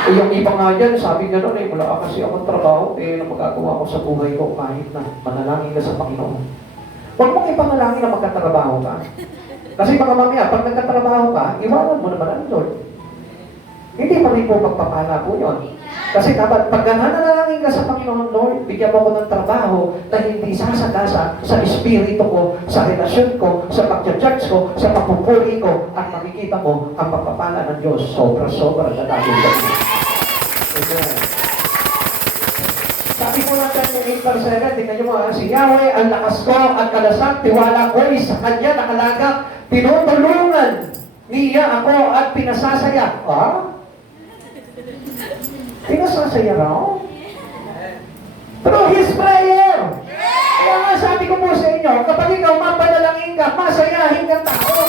Yung iba nga dyan, sabi nga nun wala kasi akong trabaho, ano magagawa ko sa buhay ko kahit na manalangin ka sa Panginoon. Huwag mong ipanalangin na magkatrabaho ka. Kasi baka mamaya, pag nagkatrabaho ka, iwanan mo naman ang Lord. Hindi pa rin po magpapala po yun. Kasi dapat, pag nananalangin ka sa Panginoon, Lord, bigyan mo ko ng trabaho na hindi sasagasa sa espiritu ko, sa relasyon ko, sa pag-judge ko, sa papupuri ko, at makikita mo ang pagpapala ng Diyos sobra-sobra na dahil sa iyo. Amen. Sabi ko lang tayo yung 8%, tingnan nyo mo, si Yahweh, ang lakas ko at kalasang tiwala ko sa Kanya nakalaga, tinutulungan niya ako at pinasasaya. Pinasasaya raw? Through His prayer. Kaya nga sabi ko po sa inyo, kapag ikaw mapanalangin ka, masayahin kang tao.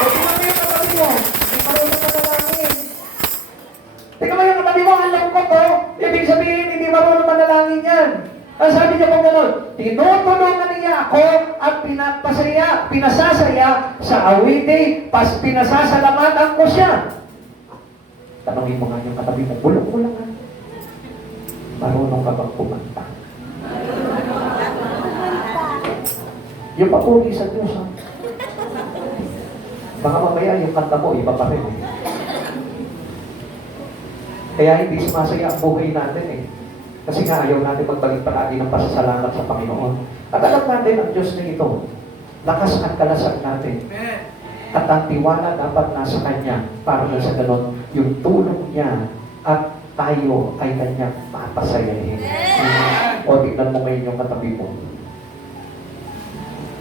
O tingnan mo yung katabi mo, hindi marunong manalangin. Tingnan mo yung katabi mo, alam ko po, ibig sabihin, hindi marunong manalangin yan. Ang sabi niya po gano'n, tinutulungan niya ako at pinasasaya sa awiti, pinasasalamatan ko siya. Tanongin mo nga yung katabi mo, bulong mo lang ha. Marunong ka bang kumanta? Yung papuri sa Diyos ha. Baka mamaya yung kanta mo, iba pa rin eh. Kaya hindi sumasaya ang buhay natin eh. Kasi nga ayaw natin magbalik palagi ng pasasalamat sa Panginoon. At alam natin ang Diyos na ito. Lakas at kalasag natin. At ang tiwala dapat nasa Kanya para na sa ganon, yung tulong niya at tayo ay Kanyang mapasayahin. O tignan mo ngayon yung katabi mo.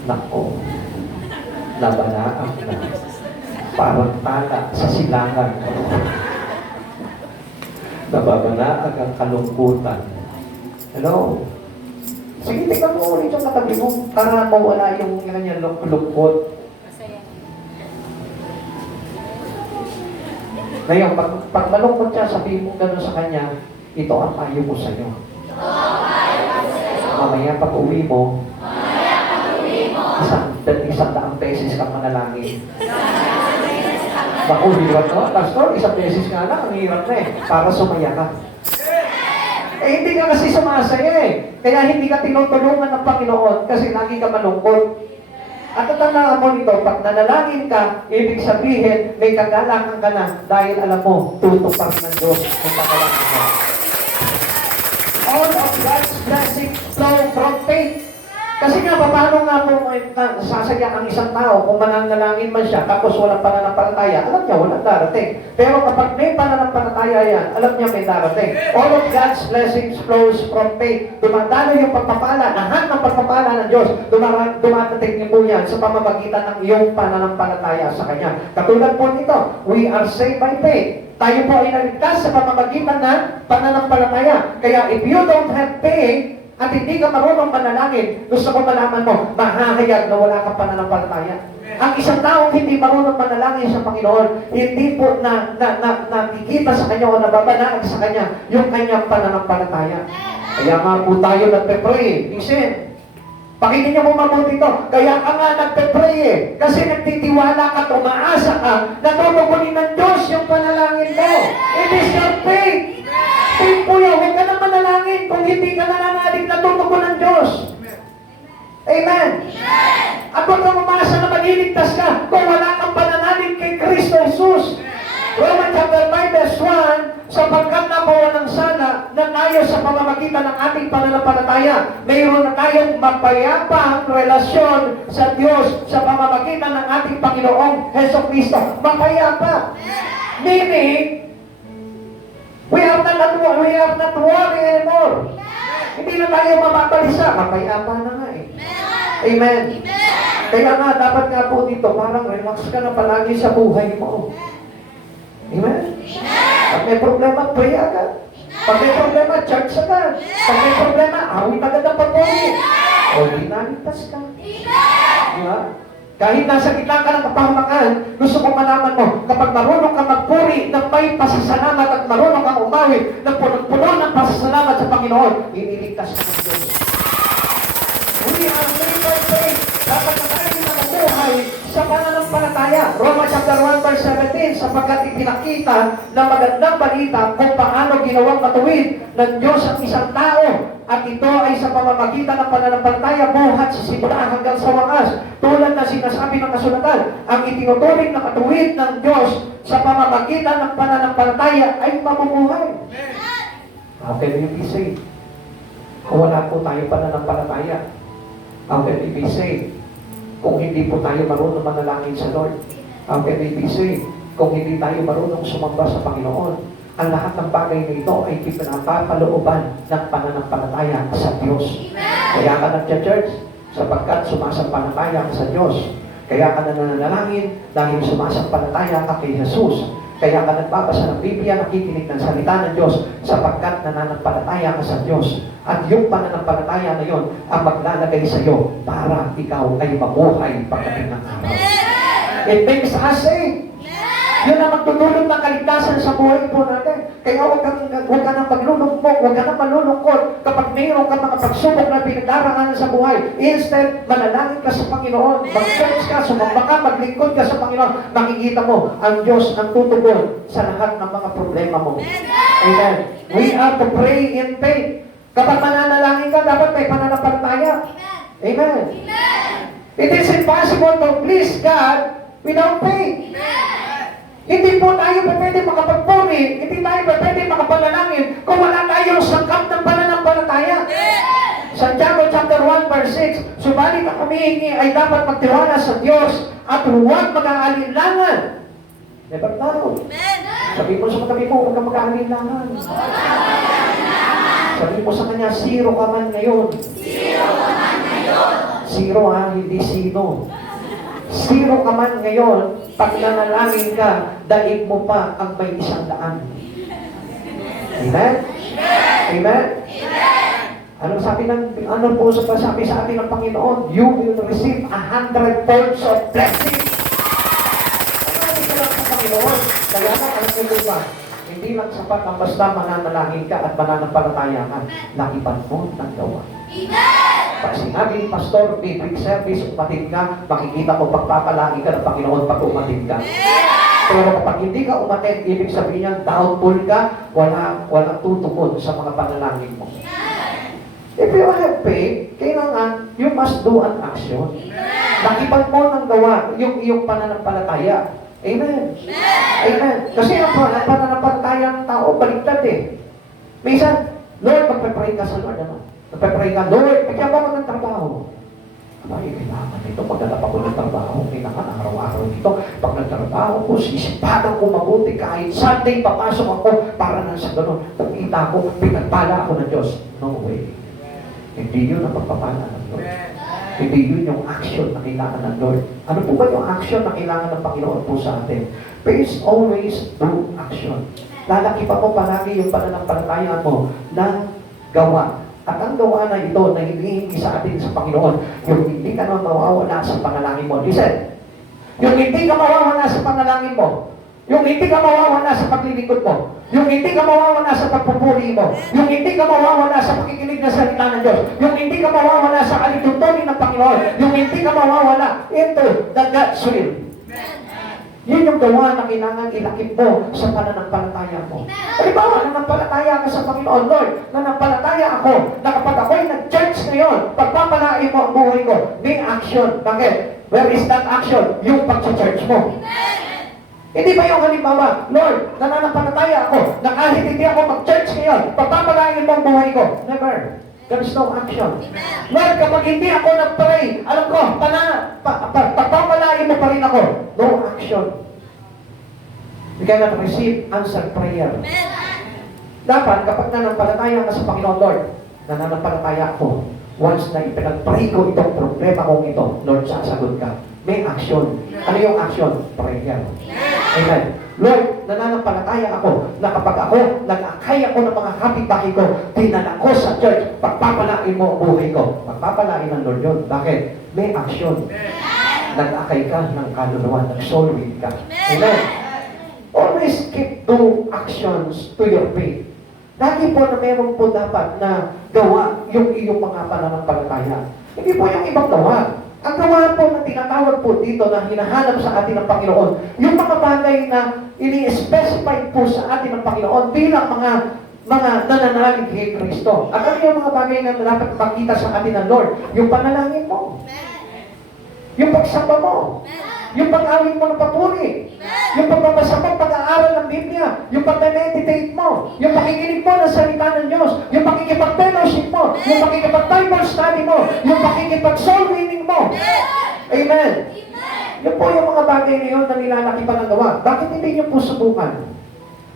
Nako, nabalaan na. Parang tala sa silangan. Nababalaag ang kalungkutan. Hello? Sige, tignan mo ulit yung katabi mo para mawala yung kanyang lungkot. Ngayon, pag malungkot siya, sabihin mo gano'n sa kanya, ito ang payo mo sa'yo. Mamaya pag uwi mo, isang daang beses kang manalangin. Naku, hirap no? Pastor, isang beses nga lang, ang hirap na eh, para sumaya ka. Eh, hindi ka kasi sumasaya eh. Kaya hindi ka tinutulungan ng Panginoon kasi lagi ka malungkot. At tatandaan mo nito, pag nanalangin ka, ibig sabihin, may kagalakan ka na dahil alam mo, tutupad ng Diyos ang panalangin mo. All of God's blessings flow from faith. Kasi nga, paano nga po sasaya ang isang tao kung mananalangin man siya, tapos walang pananampalataya, alam niya, walang darating. Pero kapag may pananampalataya yan, alam niya may darating. All of God's blessings flows from faith. Dumadalo yung pagpapala, lahat ng pagpapala ng Diyos, dumadating niyo po yan sa pamamagitan ng iyong pananampalataya sa Kanya. Katulad po nito, we are saved by faith. Tayo po ay naligtas sa pamamagitan ng pananampalataya. Kaya if you don't have faith, at hindi ka marunong manalangin, gusto ko malaman mo, mahahayag na wala kang pananampalataya. Ang isang taong hindi marunong manalangin sa Panginoon, hindi po nakikita sa Kanya o nababanaan sa Kanya yung Kanyang pananampalataya. Kaya nga po tayo nagpe-pray. Listen, pakinggan niyo po mabuti ito. Kaya ka nga nagpe-pray eh. Kasi nagtitiwala ka, tumaasa ka, na tutugunin ng Diyos yung panalangin mo. It is your faith. Faith po yun. Huwag ka na manalangin kung hindi ka nananalig na tutugunin ng Diyos. Amen. At huwag kang umasa na maliligtas ka kung wala kang pananalig kay Kristo Jesus. Romans chapter 5 verse 1, sapagkat nabawa ng sana na tayo sa pamamagitan ng ating pananampalataya, mayroon na tayong mapayapang relasyon sa Diyos sa pamamagitan ng ating Panginoong Heso Kristo. Mapayapa. Meaning, we have not worry anymore. Hindi na tayo mapabalisa. Mapayapa na nga eh. Amen. Kaya nga, dapat nga po dito, parang relax ka na palagi sa buhay mo. Amen? Pag may problema, pray agad. Pag may problema, church agad. Pag may problema, awit agad ang pagpuri. O di naligtas ka. Diba? Kahit nasa gitna ka ng kapahamakan, gusto ko malaman mo, kapag marunong ka magpuri ng may pasasalamat at marunong kang umawit ng punong-puno ng pasasalamat sa Panginoon, iniligtas ka ng Diyos. We are saved by faith. Dapat na tayo na mabuhay sa pananampalataya. Romans chapter 1 verse 17, sapagkat ipinakita ng magandang balita kung paano ginawang matuwid ng Diyos ang isang tao. At ito ay sa pamamagitan ng pananampalataya buhat sa simula hanggang sa wakas. Tulad na sinasabi ng kasulatan, ang itinuturing na katuwid ng Diyos sa pamamagitan ng pananampalataya ay mabubuhay. How can we be saved? Kung wala po tayo pananampalataya, how can we be saved? Kung hindi po tayo marunong manalangin sa Lord, how can we be saved? Kung hindi tayo marunong sumamba sa Panginoon, ang lahat ng bagay na ito ay pinapapalooban ng pananampalataya sa Diyos. Kaya ka nagcha-church sapagkat sumasampalataya ka sa Diyos. Kaya ka nananalangin dahil sumasampalataya ka kay Jesus. Kaya ka nagbabasa ng Biblia, nakikinig ng salita ng Diyos sapagkat nananampalataya ka sa Diyos. At yung pananampalataya na yon ang maglalagay sa iyo para ikaw ay mabuhay pagdating ng araw. It makes us saved. Yun ang magtutulong ng kaligtasan sa buhay po natin. Kaya huwag ka nang maglulungkot, huwag ka nang malulungkot kapag mayroon ka mga pagsubok na pinagdaraanan sa buhay. Instead, manalangin ka sa Panginoon, mag-church ka, sumamba ka, maglingkod ka sa Panginoon, makikita mo ang Diyos ang tutugon sa lahat ng mga problema mo. Amen. We are to pray in faith. Kapag mananalangin ka, dapat may pananampalataya. Amen. It is impossible to please God without faith. Hindi po tayo pwede makapagpuri, hindi tayo pwede makapanalangin kung wala tayong sangkap ng pananampalataya. Santiago chapter 1 verse 6, subalit ang humihingi ay dapat magtiwala sa Diyos at huwag mag-aalinlangan. Never doubt. Sabi mo sa katabi mo, huwag kang mag-aalinlangan. Sabi mo sa kanya, zero ka man ngayon. Zero ha, hindi sino. Zero ka man ngayon, pag nanalangin ka, daig mo pa ang may 100. Amen? Amen? Ano po sabi sa atin ng Panginoon? You will receive 100 folds of blessing. Ano ka lang sa Panginoon? Kaya na, alam mo ba? Hindi lang sapat ang basta mananalangin ka at mananampalataya ka. Naiban mo ng gawa. Pag sinabi ni Pastor, bibig service, umatid ka, makikita mo pagpapalagi ka ng Panginoon pag umatid ka. Pero kapag hindi ka umatid, ibig sabihin niya, doubtful ka, walang tutukod sa mga panalangin mo. If you have faith, kailangan, you must do an action. Nakipan mo ng gawa yung iyong pananampalataya. Amen. Amen. Kasi ang pananampalataya ng tao, baliktad eh. Minsan, Lord, magpapray ka sa Lord, ano? Magpapray ka, Lord, bigyan mo ng trabaho. Ay, kailangan ito. Maghanap ako ng trabaho. Kailangan araw-araw ito. Pag nagtrabaho ko, sisipagan ko mabuti. Kahit Sunday, papasok ako para na sa ganun. Pagkita ko, pinagpala ako ng Diyos. No way. Hindi yun ang pagpapala ng Lord. Hindi yun yung action na kailangan ng Lord. Ano po ba yung action na kailangan ng Panginoon po sa atin? Please always do action. Lalaki pa mo palagi yung pananampalataya mo ng gawa. At ang gawa na ito na hinihingi sa atin sa Panginoon, yung hindi ka na mawawala sa panalangin mo. Listen, yung hindi ka mawawala sa panalangin mo, yung hindi ka mawawala sa paglilingkod mo, yung hindi ka mawawala sa pagpupuri mo, yung hindi ka mawawala sa pakikinig na salita ng Diyos, yung hindi ka mawawala sa alituntunin ng Panginoon, yung hindi ka mawawala into the God's will. Yun yung gawa na kailangan ilakip mo sa pananampalataya mo. Halimbawa, nanampalataya ka sa Panginoon, Lord, nanampalataya ako na kapag ako'y nag-church ngayon, pagpapalain mo ang buhay ko, may action. Bakit? Where is that action? Yung pag-church mo. Hindi ba yung halimbawa, Lord, nananampalataya ako na kahit hindi ako mag-church ngayon, pagpapalain mo ang buhay ko? Never. There is no action. Lord, kapag hindi ako nag-pray, alam ko, pagpapalain mo pa rin ako. No action. You cannot receive answered prayer. Dapat, kapag nananampalataya ka sa Panginoon, Lord, nananampalataya ako. Once na ipinag-pray ko itong problema kong ito, Lord, sasagot ka. May action. Ano yung action? Prayer. Amen. Lord, nananampalataya ako na kapag ako, nag-akay ako ng mga kapitbahay ko, dinala ko sa church, pagpapalain mo ang buhay ko. Pagpapalain ng Lord yun. Bakit? May action. Nag-akay ka ng kaluluwa, nag-soul win ka. Amen. Always keep two actions to your faith. Lagi po na meron po dapat na gawa yung iyong mga pananampalataya. Hindi po yung ibang gawa. Ang gawa po na tinatawag po dito na hinahanap sa atin ng Panginoon, yung mga bagay na ini-specify po sa atin ng Panginoon bilang mga nananalig kay Kristo. At ano yung mga bagay na dapat makita sa atin ng Lord? Yung panalangin mo. Yung pagsamba mo. Yung pag-awit mo ng papuri. Yung pagbabasa mo, pag-aaral ng Biblia. Yung pag-meditate mo. Yung pakikinig mo ng salita ng Diyos. Yung pakikipag-fellowship mo. Yung pakikipag-Bible study mo. Yung pakikipag-soul winning mo. Amen. Yun po yung mga bagay na yun na nilalaki pa ng gawa. Bakit hindi nyo po subukan?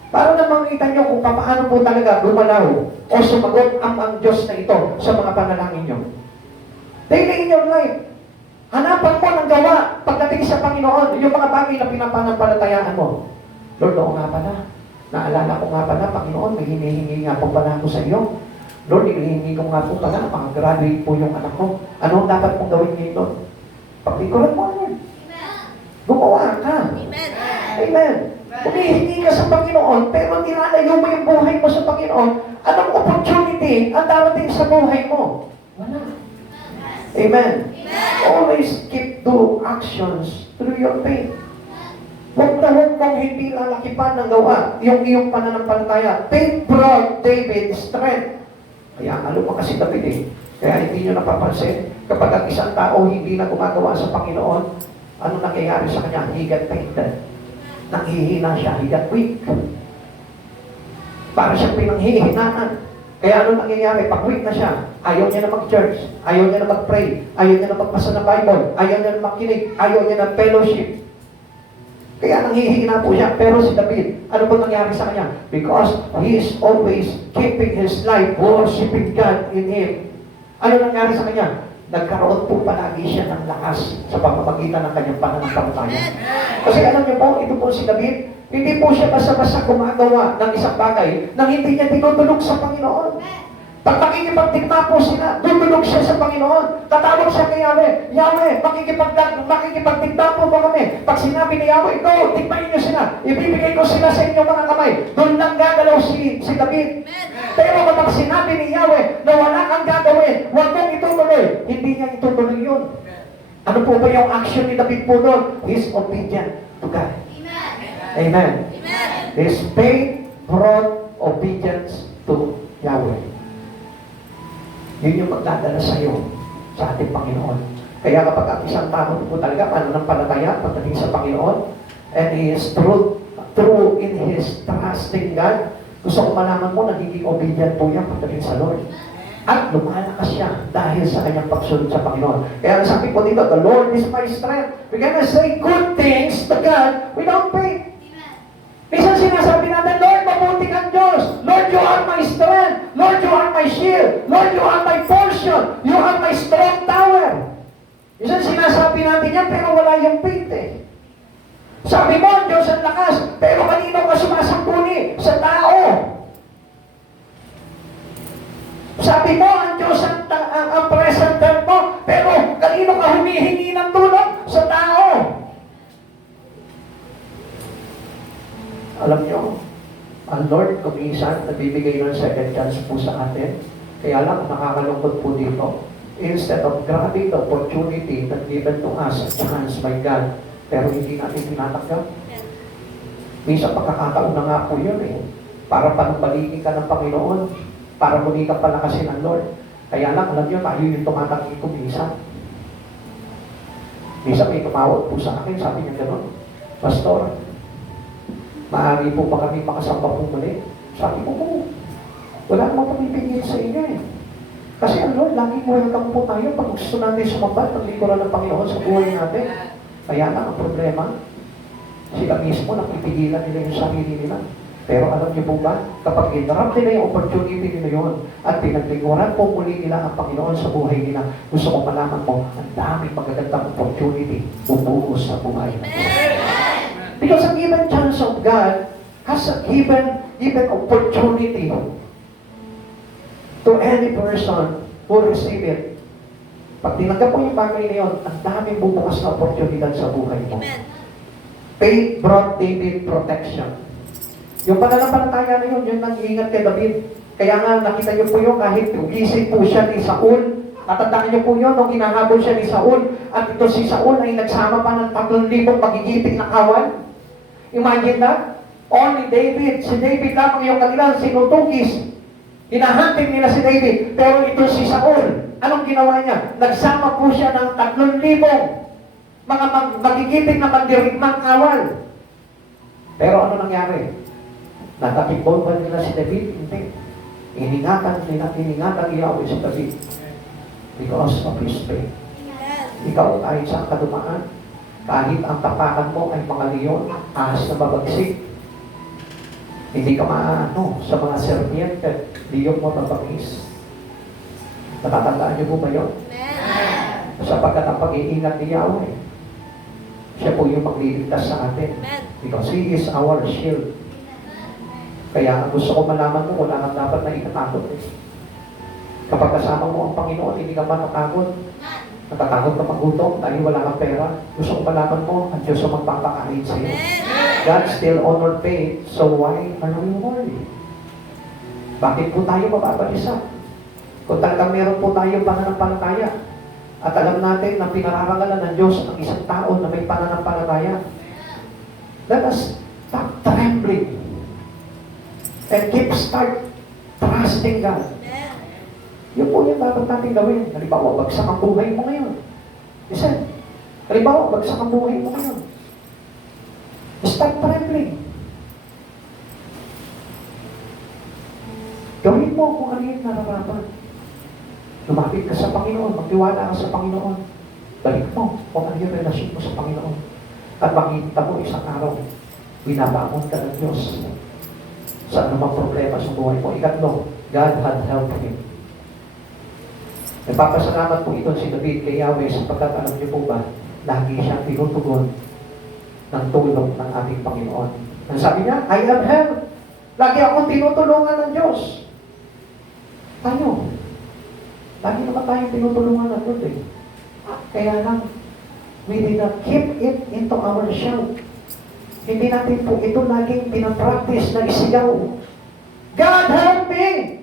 Para na makita nyo kung paano po talaga gumalaw o sumagot ang Diyos na ito sa mga panalangin nyo. Daily in your life, hanapan mo ng gawa pagdating sa Panginoon, yung mga bagay na pinapanampalatayaan mo. Lord, oo nga pala. Naalala ko nga pala, Panginoon, may hinihingi nga po pala ako sa iyo. Lord, hinihingi ko nga po pala, makagraduate po yung anak ko. Ano ang dapat mong gawin ngayon, Lord? Pagtikuran mo yan. Gumawa ka. Amen. Humihingi ka sa Panginoon, pero nilalayo mo yung buhay mo sa Panginoon, anong opportunity ang darating sa buhay mo? Wala. Amen. Always keep two actions through your faith. Huwag na huwag mong hindi lalakipan ng gawa yung iyong pananampalataya. Faith brought David strength. Kaya ano pa kasi David eh. Kaya hindi nyo napapansin, kapag ang isang tao hindi na gumagawa sa Panginoon, ano nangyayari sa kanya? He got fainted. Nanghihina siya. He got weak. Para siyang pinanghihinaan. Kaya ano nangyayari? Pag weak na siya, ayaw niya na mag-church, ayaw niya na mag-pray, ayaw niya na magbasa ng Bible, ayaw niya na makinig, ayaw niya na fellowship. Kaya nanghihina po siya. Pero si David, ano po nangyari sa kanya? Because he is always keeping his life, worshiping God in him. Ano nangyari sa kanya? Nagkaroon po palagi siya ng lakas sa pamamagitan ng kanyang pananampalataya. Kasi alam niyo po, ito po si David, hindi po siya basta-basta gumagawa ng isang bagay nang hindi niya tinutulog sa Panginoon. Pag makikipagtigma po sila, tutulog siya sa Panginoon. Tatawag siya kay Yahweh, Yahweh, makikipagtigma po ba kami? Pag sinabi ni Yahweh, go, tigmain niyo sila. Ibibigay ko sila sa inyong mga kamay. Doon lang gagalaw si David. Pero kapag sinabi ni Yahweh na wala kang gagawin, huwag mong itutuloy, hindi niya itutuloy yun. Ano po ba yung action ni David po doon? He's obedient to God. Amen. His faith brought obedience to Yahweh. Yun yung magdadala sa iyo, sa ating Panginoon. Kaya kapag ang isang tao po talaga, pananampalataya pagdating sa Panginoon, and he is true in his trusting God, gusto ko malaman mo, nagiging obedient po yan pagdating sa Lord. At lumalakas siya dahil sa kanyang pagsunod sa Panginoon. Kaya sabi ko dito, the Lord is my strength. We cannot say good things to God without faith. Minsan sinasabi natin, Lord, mabuti kang Diyos. Lord, you are my strength. Lord, you are my shield. Lord, you are my portion. You are my strong tower. Minsan sinasabi natin yan, pero wala yung faith eh. Sabi mo, Diyos ang lakas, pero kanino ka sumasampuni? Sa tao. Sabi mo, ang Diyos ang present help mo, pero kanino ka humihingi ng tulong? Sa tao. Alam nyo, ang Lord kuminsan nagbibigay ng second chance po sa atin. Kaya lang, nakakalungkot po dito. Instead of grabbing the opportunity that given to us a chance by God, pero hindi natin tinatanggap. Minsan pagkakataon na nga po yun eh. Para panubalikin ka ng Panginoon. Para muli ka palakasin ng Lord. Kaya lang, alam nyo, tayo yung tumatanggit ko minsan. Minsan may tumawag po sa akin, sabi niya gano'n, Pastor, maaari po ba kami makasamba po muli? Sabi ko po, wala namang pamipigil sa inyo eh. Kasi ang Lord, laging welcome po tayo pag gusto natin sumamba ng likuran ng Panginoon sa buhay natin. Kaya lang ang problema, sila mismo napipigilan nila yung sarili nila. Pero alam niyo po ba, kapag inarap nila yung opportunity nila yun at pinaglingkuran po muli nila ang Panginoon sa buhay nila, gusto ko malaman mo, ang daming magagandang opportunity bumuhos sa buhay natin. Because a given chance of God has a given opportunity to any person who receive it. Pag tinanggap mo yung bagay na yun, ang daming bubukas na oportunidad sa buhay mo. Faith brought David protection. Yung pananampalataya na yun, yun nag-iingat kay David. Kaya nga, nakita niyo po yun, kahit gising po siya ni Saul, natandaan niyo po yun, nung hinahabol siya ni Saul, at ito si Saul ay nagsama pa ng 3,000 magigiting na kawal. Imagine that? Only David, si David lamang yung kanilang sinutugis. Hinahanting nila si David, pero ito si Saul. Anong ginawa niya? Nagsama po siya ng 3,000 mga magigiting na mandirigmang kawal. Pero ano nangyari? Natakipon ba nila si David? Hindi. Iningatan Yahweh si David. Because of his faith. Ikaw kahit saan ka dumaan, kahit ang tapakan mo ay mga leon, ahas na babagsik, hindi ka maano sa mga serpiente, leon mo babagis. Natatandaan niyo po ba yun? Sapagkat ang pag-iingat ni Yahweh, siya po yung magliligtas sa atin. Because He is our shield. Kaya gusto ko malaman mo, wala kang dapat na ikatakot eh. Kapag kasama mo ang Panginoon, hindi ka matatakot. Natatakot ka magutom dahil wala kang pera. Gusto ko malaman mo, ang Diyos ang magpapakain sa iyo. God still honor faith, so why are we worried? Bakit po tayo mababalisa? Kung talagang meron po tayo pananampalataya, at alam natin na pinararangalan ng Diyos ang isang tao na may pananampalataya, let us stop trembling and start trusting God. Yun po yung dapat natin gawin. Halimbawa, bagsak ang buhay mo ngayon. Listen. Halimbawa, bagsak ang buhay mo ngayon. Start trembling. Gawin mo kung ano yung nararapan. Lumapit ka sa Panginoon, magtiwala ka sa Panginoon. Balik mo kung ano yung relasyon mo sa Panginoon. At makikita mo isang araw, binabangon ka ng Diyos sa anumang problema sa buhay mo. Ikatlo, God had helped him. Nagpapasalamat po ito si David kay Yahweh sapagkat alam niyo po ba, lagi siyang tinutugon ng tulong ng ating Panginoon. Ang sabi niya, I am helped. Lagi akong tinutulungan ng Diyos. Tayo. Lagi naman tayong tinutulungan ng Diyos eh. Kaya lang, we did not keep it into our shell. Hindi natin po ito laging pinapractice na isigaw. God help me!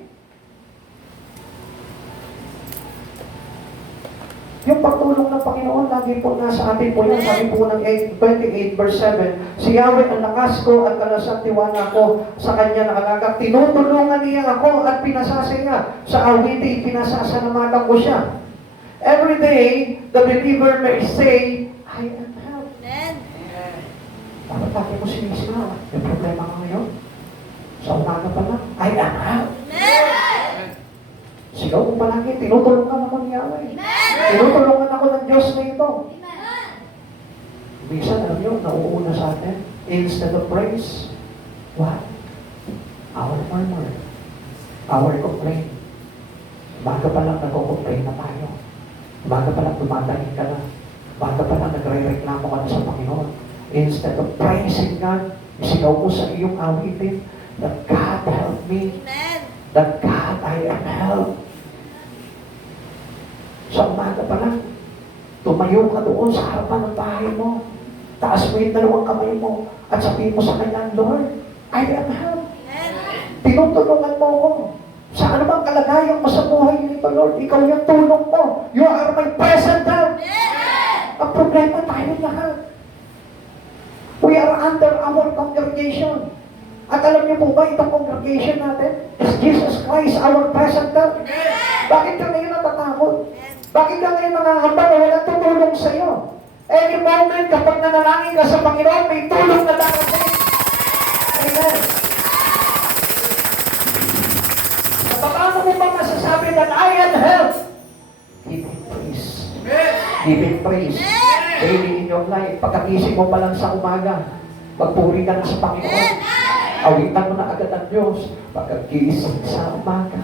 Yung pagtulong ng Panginoon, lagi po nasa atin po yan. Sabi po ng 28 verse 7, si Yahweh ang lakas ko at kalasang tiwala ko sa Kanya nakalagak. Tinutulungan niya ako at pinasasa niya. Sa awiti, pinasasalamatan ko siya. Every day, the believer may say, I am helped. Dapat lagi mo sinisira. May problema ka ngayon. Sa umaga pa lang, I am helped. Sigaw mo palagi, tinutulungan ako ni Yahweh. Tinutulungan ako ng Diyos na ito. Minsan, alam nyo, nauuna sa atin, instead of praise, what? Our murmur, our complaint. Baga pa lang nagko-complain na tayo. Baga pa lang dumadahin ka na. Baga pa lang nagre-reklamo ka na sa Panginoon. Instead of praising God, isigaw mo sa iyong awitin, that God help me. That God I am help. Sa umaga pa lang, tumayo ka doon sa harapan ng bahay mo. Taas mo yung dalawang kamay mo at sabihin mo sa Kanya, Lord, I am help. Tinutulungan mo ako. Sa anumang kalagayan mo sa buhay nito, Lord, ikaw yung tulong mo. You are my present help. Ang problema tayo lahat. We are under our congregation. At alam niyo po ba, itong congregation natin is Jesus Christ, our present help. Bakit ka ngayon natatakot? Bakit ka ngayon nangangamba na walang tutulong sa iyo? Any moment, kapag nanalangin ka sa Panginoon, may tulong na darating. Amen. Paano mo ba masasabi that I am help? Give Him praise. Give Him praise. Daily in your life, pagkagising mo pa lang sa umaga, magpuri ka na sa Panginoon. Awitan mo na agad ang Diyos. Pagkagising sa umaga,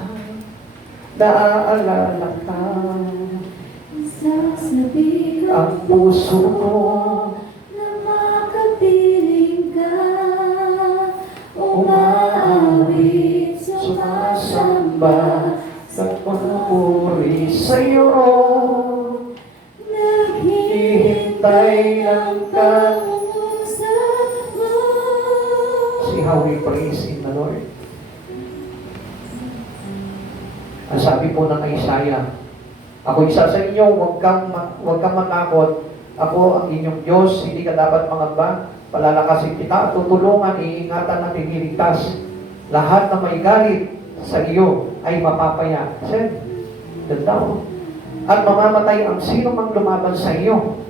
naaalala ka. Sasabihin Ang puso mo na makapiling ka, umaawit, sumasamba, nagpapuri sa'yo. Naghihintay ng kausap mo. See how we praise in the Lord. Ang sabi po ng Isaiah, ako isa sa inyo, huwag kang matakot. Ako ang inyong Diyos, hindi ka dapat mangamba. Palalakasin kita, tutulungan, iingatan at iniligtas. Lahat na may galit sa iyo ay mapapaya. Sen, ganda mo. At mamamatay ang sino mang lumaban sa iyo.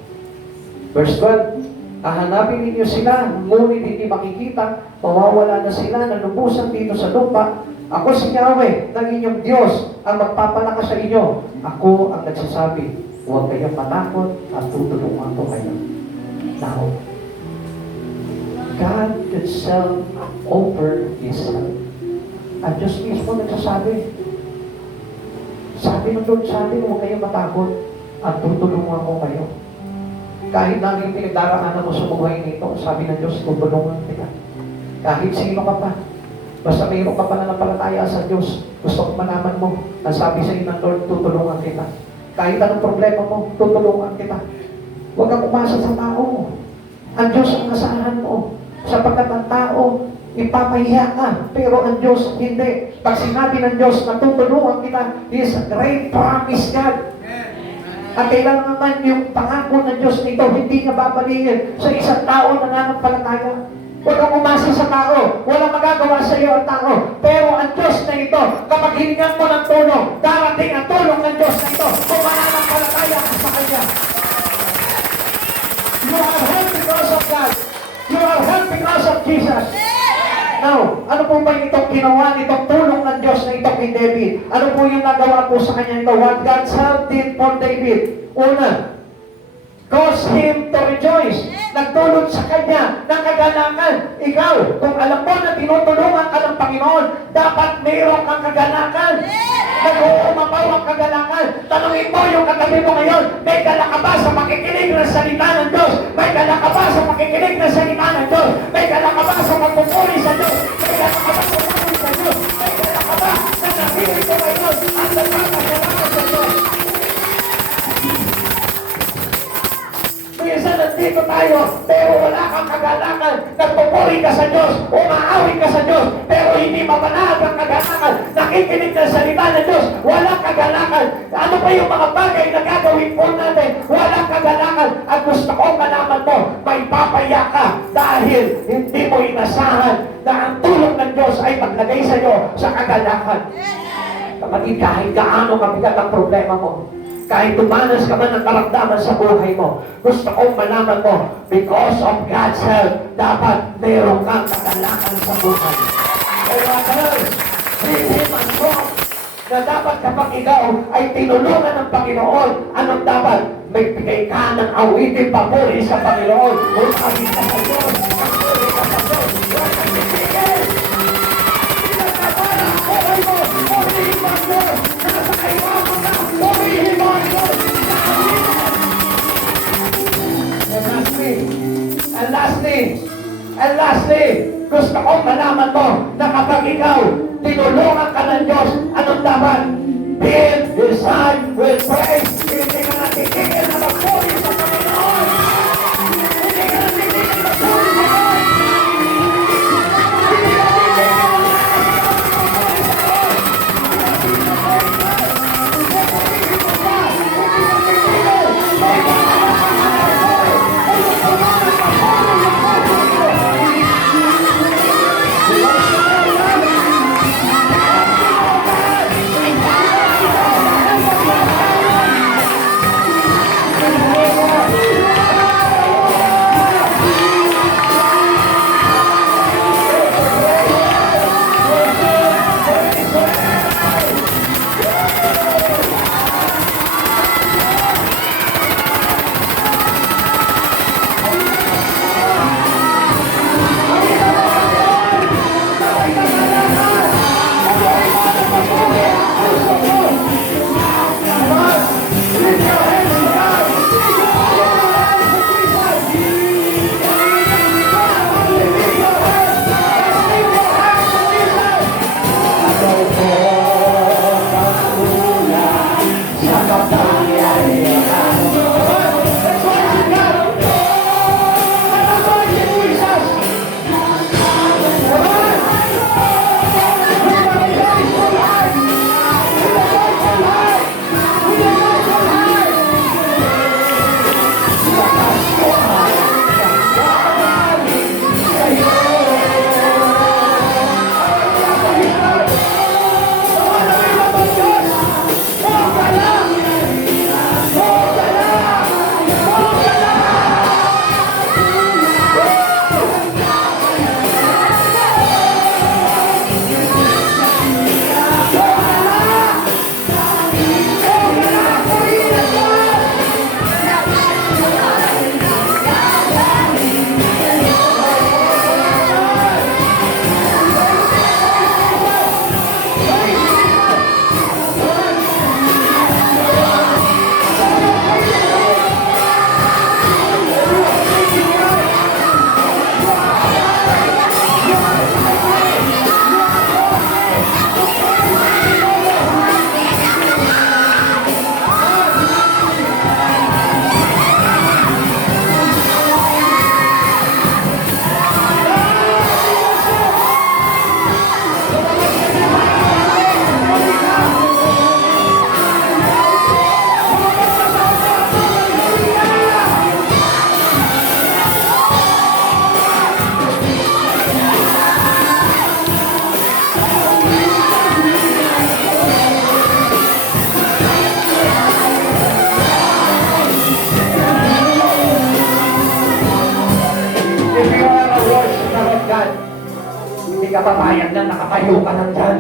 Verse 12, hahanapin ninyo sila, ngunit hindi makikita, mawawala na sila, nalubusan dito sa lupa. Ako si Yahweh, ng inyong Diyos, ang magpapalakas sa inyo. Ako ang nagsasabi, huwag kayong matakot at tutulungan ko kayo. Now, God Himself over Israel. Ang Diyos mismo nagsasabi. Sabi ng Lord sa atin, huwag kayong matakot at tutulungan ko kayo. Kahit na yung pinagdaraanan mo sa buhay nito, sabi ng Diyos, tutulungan kita. Kahit sino ka pa, basta mayroon ka pananampalataya sa Diyos, gusto kong malaman mo, ang sabi sa iyo ng Lord, tutulungan kita. Kahit anong problema mo, tutulungan kita. Huwag kang umasa sa tao. Ang Diyos ang asahan mo. Sapagkat ang tao, ipapahiya ka. Pero ang Diyos, hindi. Pag sinabi ng Diyos na tutulungan kita, He is a great promise God. At kailan naman yung pangako ng Diyos nito, hindi niya babalingin sa isang tao na nananampalataya. Huwag kang umasa sa tao. Walang magagawa sa iyo ang tao. Pero ang Diyos na ito, kapag hiningan mo ng tulong, darating ang tulong ng Diyos na ito kung mananampalataya ka sa Kanya. You are helped because of God. You are helped because of Jesus. Now, ano po ba itong ginawa nitong tulong ng Diyos na ito kay David? Ano po yung nagawa po sa kanya ito? What God's help did for David? Una, cause him to rejoice. Nagdulot sa kanya ng kaganakan. Ikaw, kung alam mo na tinutulungan ka ng Panginoon, dapat mayroon kang kaganakan. Nag-uumapaw ang kaganakan. Tanungin mo yung katabi mo ngayon, may dala ka ba sa makikinig ng salita ng Diyos? May dala ka ba sa makikinig ng salita ng Diyos? May dala ka ba sa magpupuri sa Diyos? May dala ka ba sa pupuri sa Diyos? May dala ka ba sa nabili ko ngayon ang nagpapasalamat sa Diyos? Minsan nandito tayo, pero wala kang kaganakan. Nagpupuri ka sa Diyos, umaawi ka sa Diyos, pero hindi mapanahal ang kaganakan. Nakikinig ng salita ng Diyos, walang kaganakan. Ano pa yung mga bagay na gagawin po natin? Walang kaganakan. At gusto kong malaman mo, may papaya ka dahil hindi mo inasahan na ang tulong ng Diyos ay maglagay sa iyo sa kaganakan. Kapatid, kahit gaano kabigat ang problema mo, kahit tumanas ka man ng karamdaman sa buhay mo, gusto kong malaman mo, because of God's help, dapat meron kang kagalakan sa buhay. Kaya girls, praise Him and God. na dapat kapag ikaw ay tinulungan ng Panginoon, anong dapat? May bigay ka ng awitin papuri sa Panginoon. Kung kami ka sa Diyos, papuri ka sa Diyos. Huwag kang titigil. Pinagkabala, okay mo, purihin mo ang Diyos. Nasa kailangan mo na, purihin mo ang Diyos. And lastly, gusto kong malaman mo na kapag ikaw tinulungan ka ng Diyos, anong dapat? Build his heart with praise. Hindi ka natitigil na magpuri sa Panginoon. Hindi ka natitigil na magpuri sa Panginoon. Hindi ka natitigil na magpuri sa Hindi ka papayag na nakatayo ka lang dyan.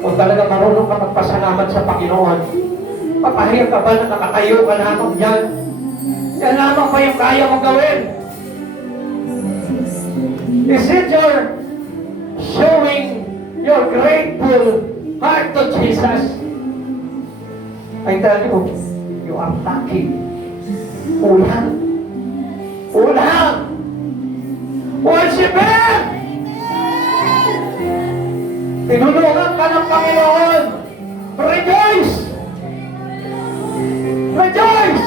Kung talaga marunong ka magpasalamat sa Panginoon, papayag ka ba na nakatayo ka lamang dyan? Yan lamang pa yung kaya mong gawin. Is it your showing your grateful heart to Jesus? I tell you, you are lucky. Ulang. Ulang! Worship Him! Tinulungan ka ng Panginoon. Rejoice! Rejoice!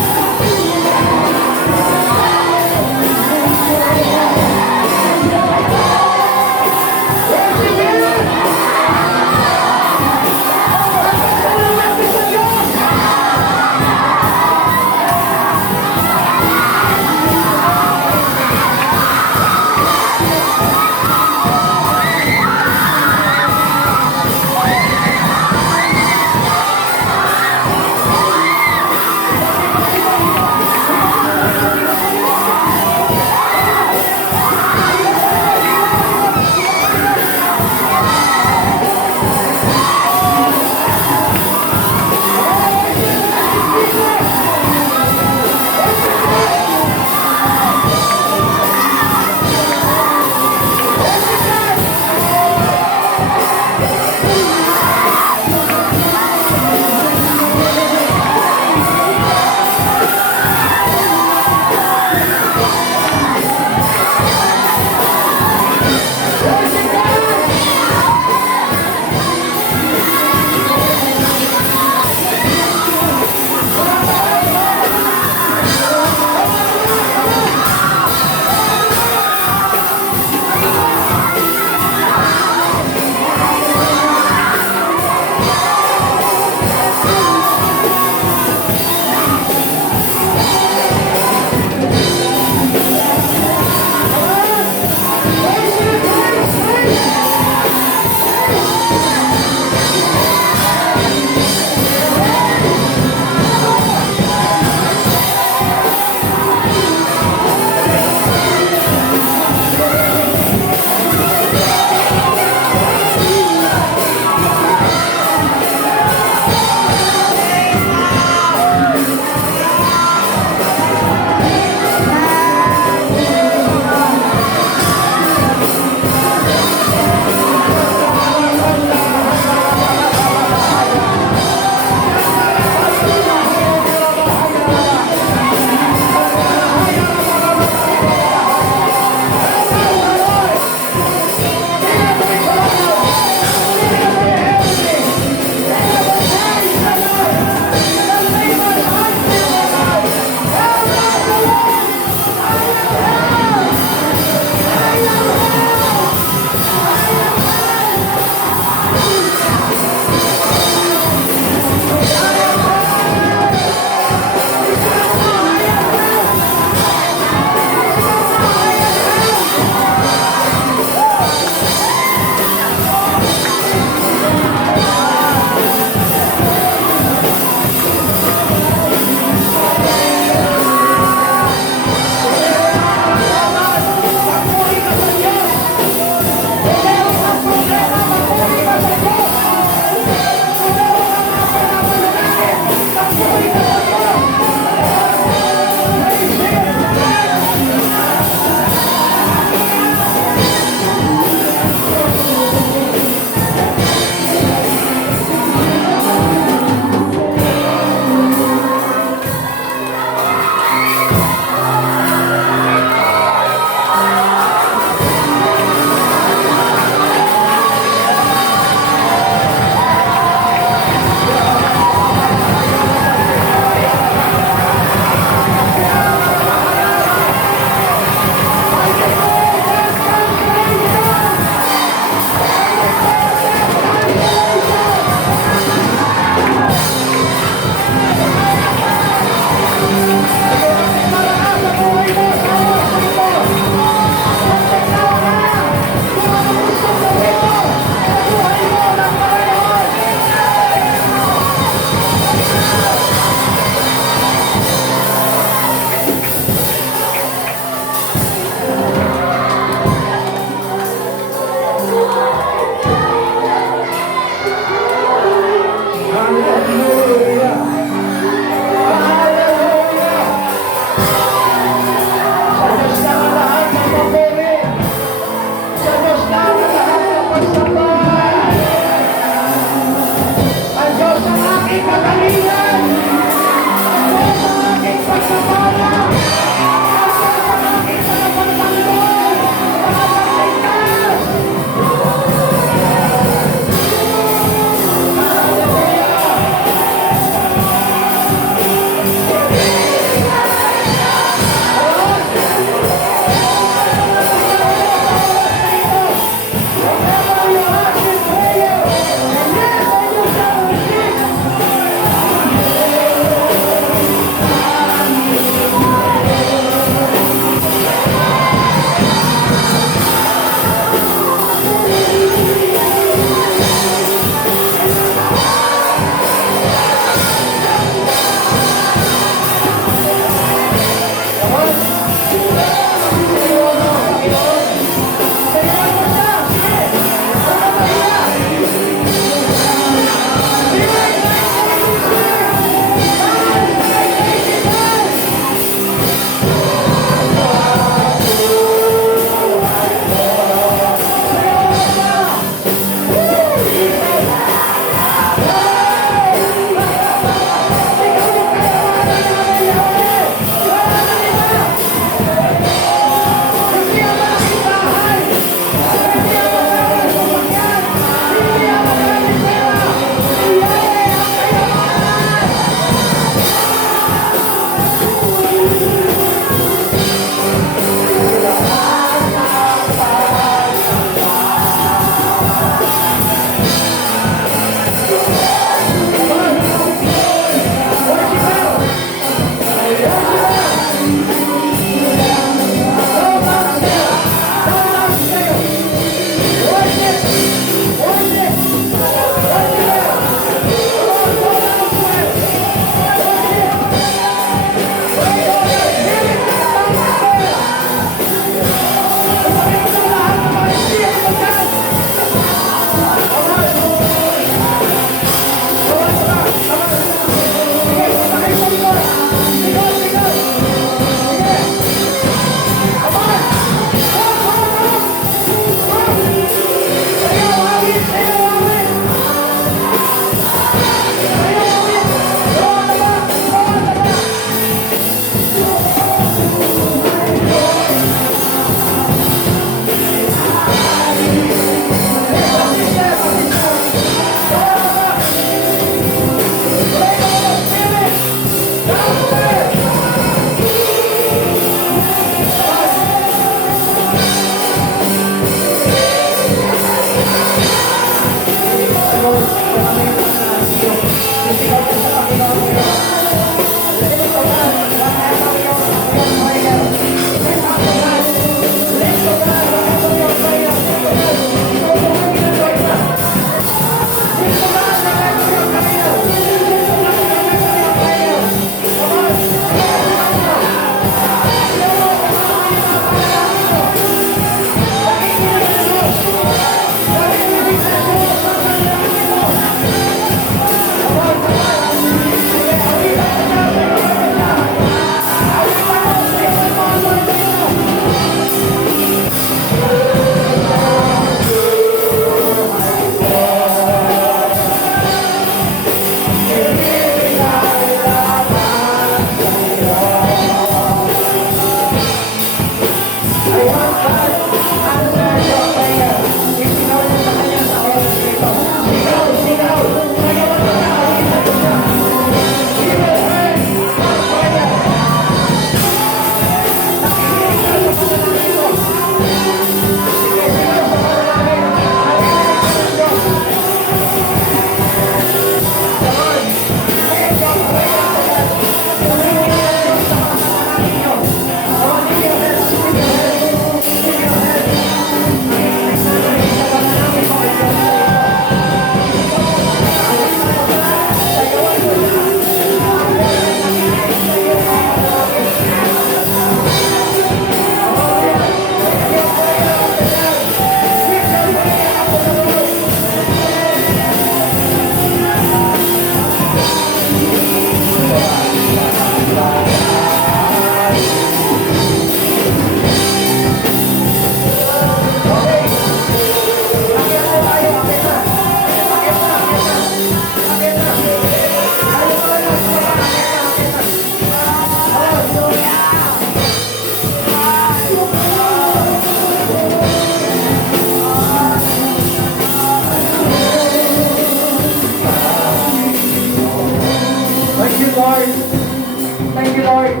Lord.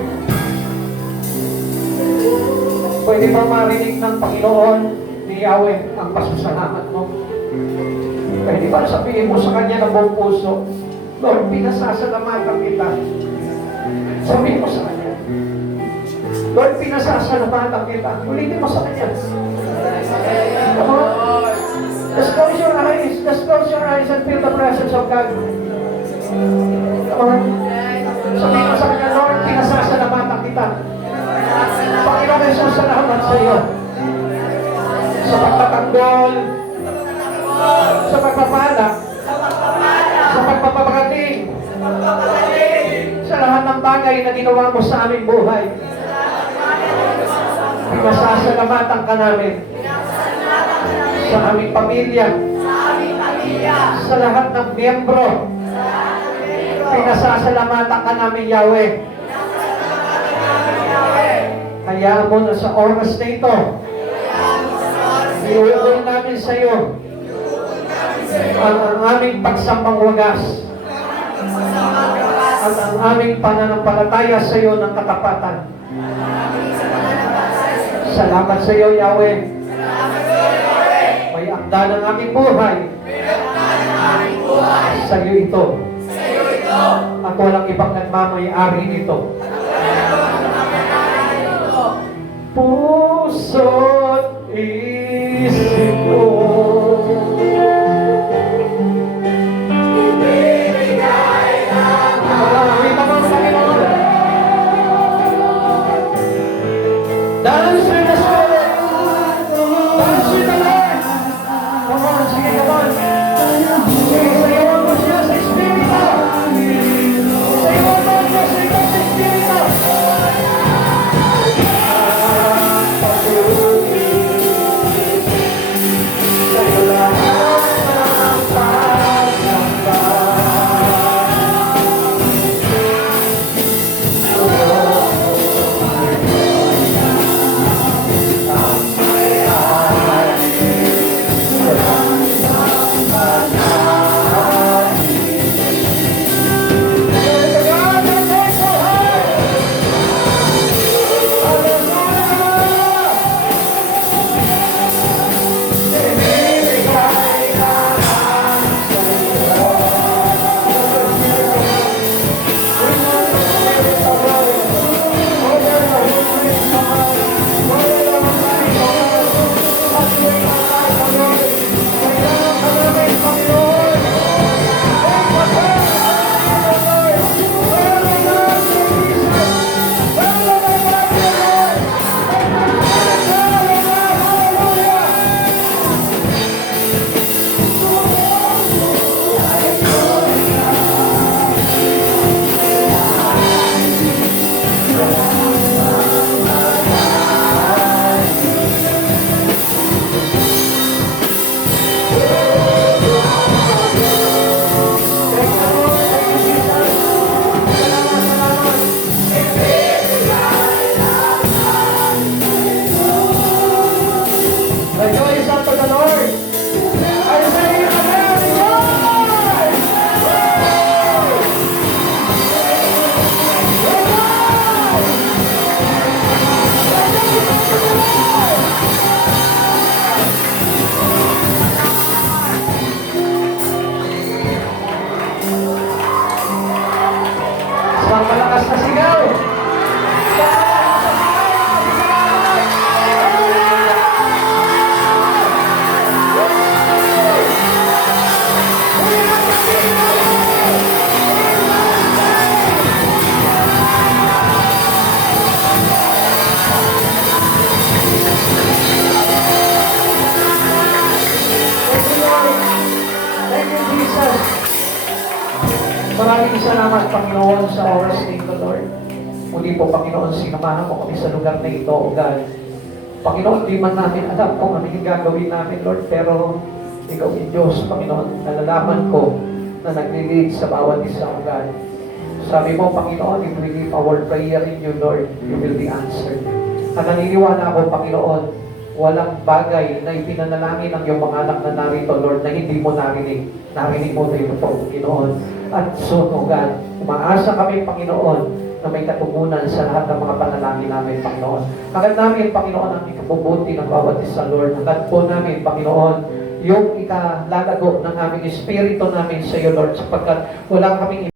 Pwede ba marinig ng Panginoon ni Yahweh ang pasasalamat mo? Pwede ba sabihin mo sa Kanya ng buong puso, Lord, pinasasalamatan kita. Sabihin mo sa Kanya, Lord, pinasasalamatan kita. Ulitin mo sa Kanya. Come on. Just close your eyes. Just close your eyes and feel the presence of God. Come on. Sabihin mo sa Kanya, Lord, pinasasalamatan kita. Panginoon Jesus, salamat sa iyo. Sa pagtatanggol, sa pagpapala, sa pagpapagaling, sa lahat ng bagay na ginawa mo sa aming buhay. Pinasasalamatan ka namin sa aming pamilya, sa lahat ng miyembro. Pinasasalamatan ka namin, Yahweh. Kaya mo na sa oras na ito, iuugol namin sa iyo ang aming pagsambang wagas at ang aming pananampalataya sa iyo ng katapatan. Salamat sa iyo, Yahweh. May akda ng aming buhay sa iyo ito. At walang ibang nagmamayari nito. Puso't isip ko, ibibigay lang ang Panginoon. Dance with the Spirit. Dance with the Lord. Come on, sige, come on. Sige, sayawan mo siya sa Espiritu. Sayawan mo siya sa Espiritu. Rejoice unto the Lord. I say amen. Rejoice! Isang malakas na sigaw. Thank you, Jesus. Maraming salamat, Panginoon, sa oras na ito, Lord. Muli po, Panginoon, sinamahan mo kami sa lugar na ito, O God. Panginoon, di man namin alam kung ano yung gagawin namin, Lord, pero Ikaw, Diyos, Panginoon, nalalaman ko na nag-lead sa bawat isa, O God. Sabi mo, Panginoon, if we leave our prayer in you, Lord, you will be answered. At naniniwala ako, Panginoon, walang bagay na ipinanalangin ng iyong mga anak na narito, Lord, na hindi mo narinig. Narinig mo na ito, Panginoon. At soon, O God, umaasa kami, Panginoon, na may katugunan sa lahat ng mga panalangin namin, Panginoon. Hangad namin, Panginoon, ang ikabubuti ng bawat isa, Lord. Hangad po namin, Panginoon, yung ikalalago ng aming espiritu namin sa iyo, Lord, sapagkat wala kaming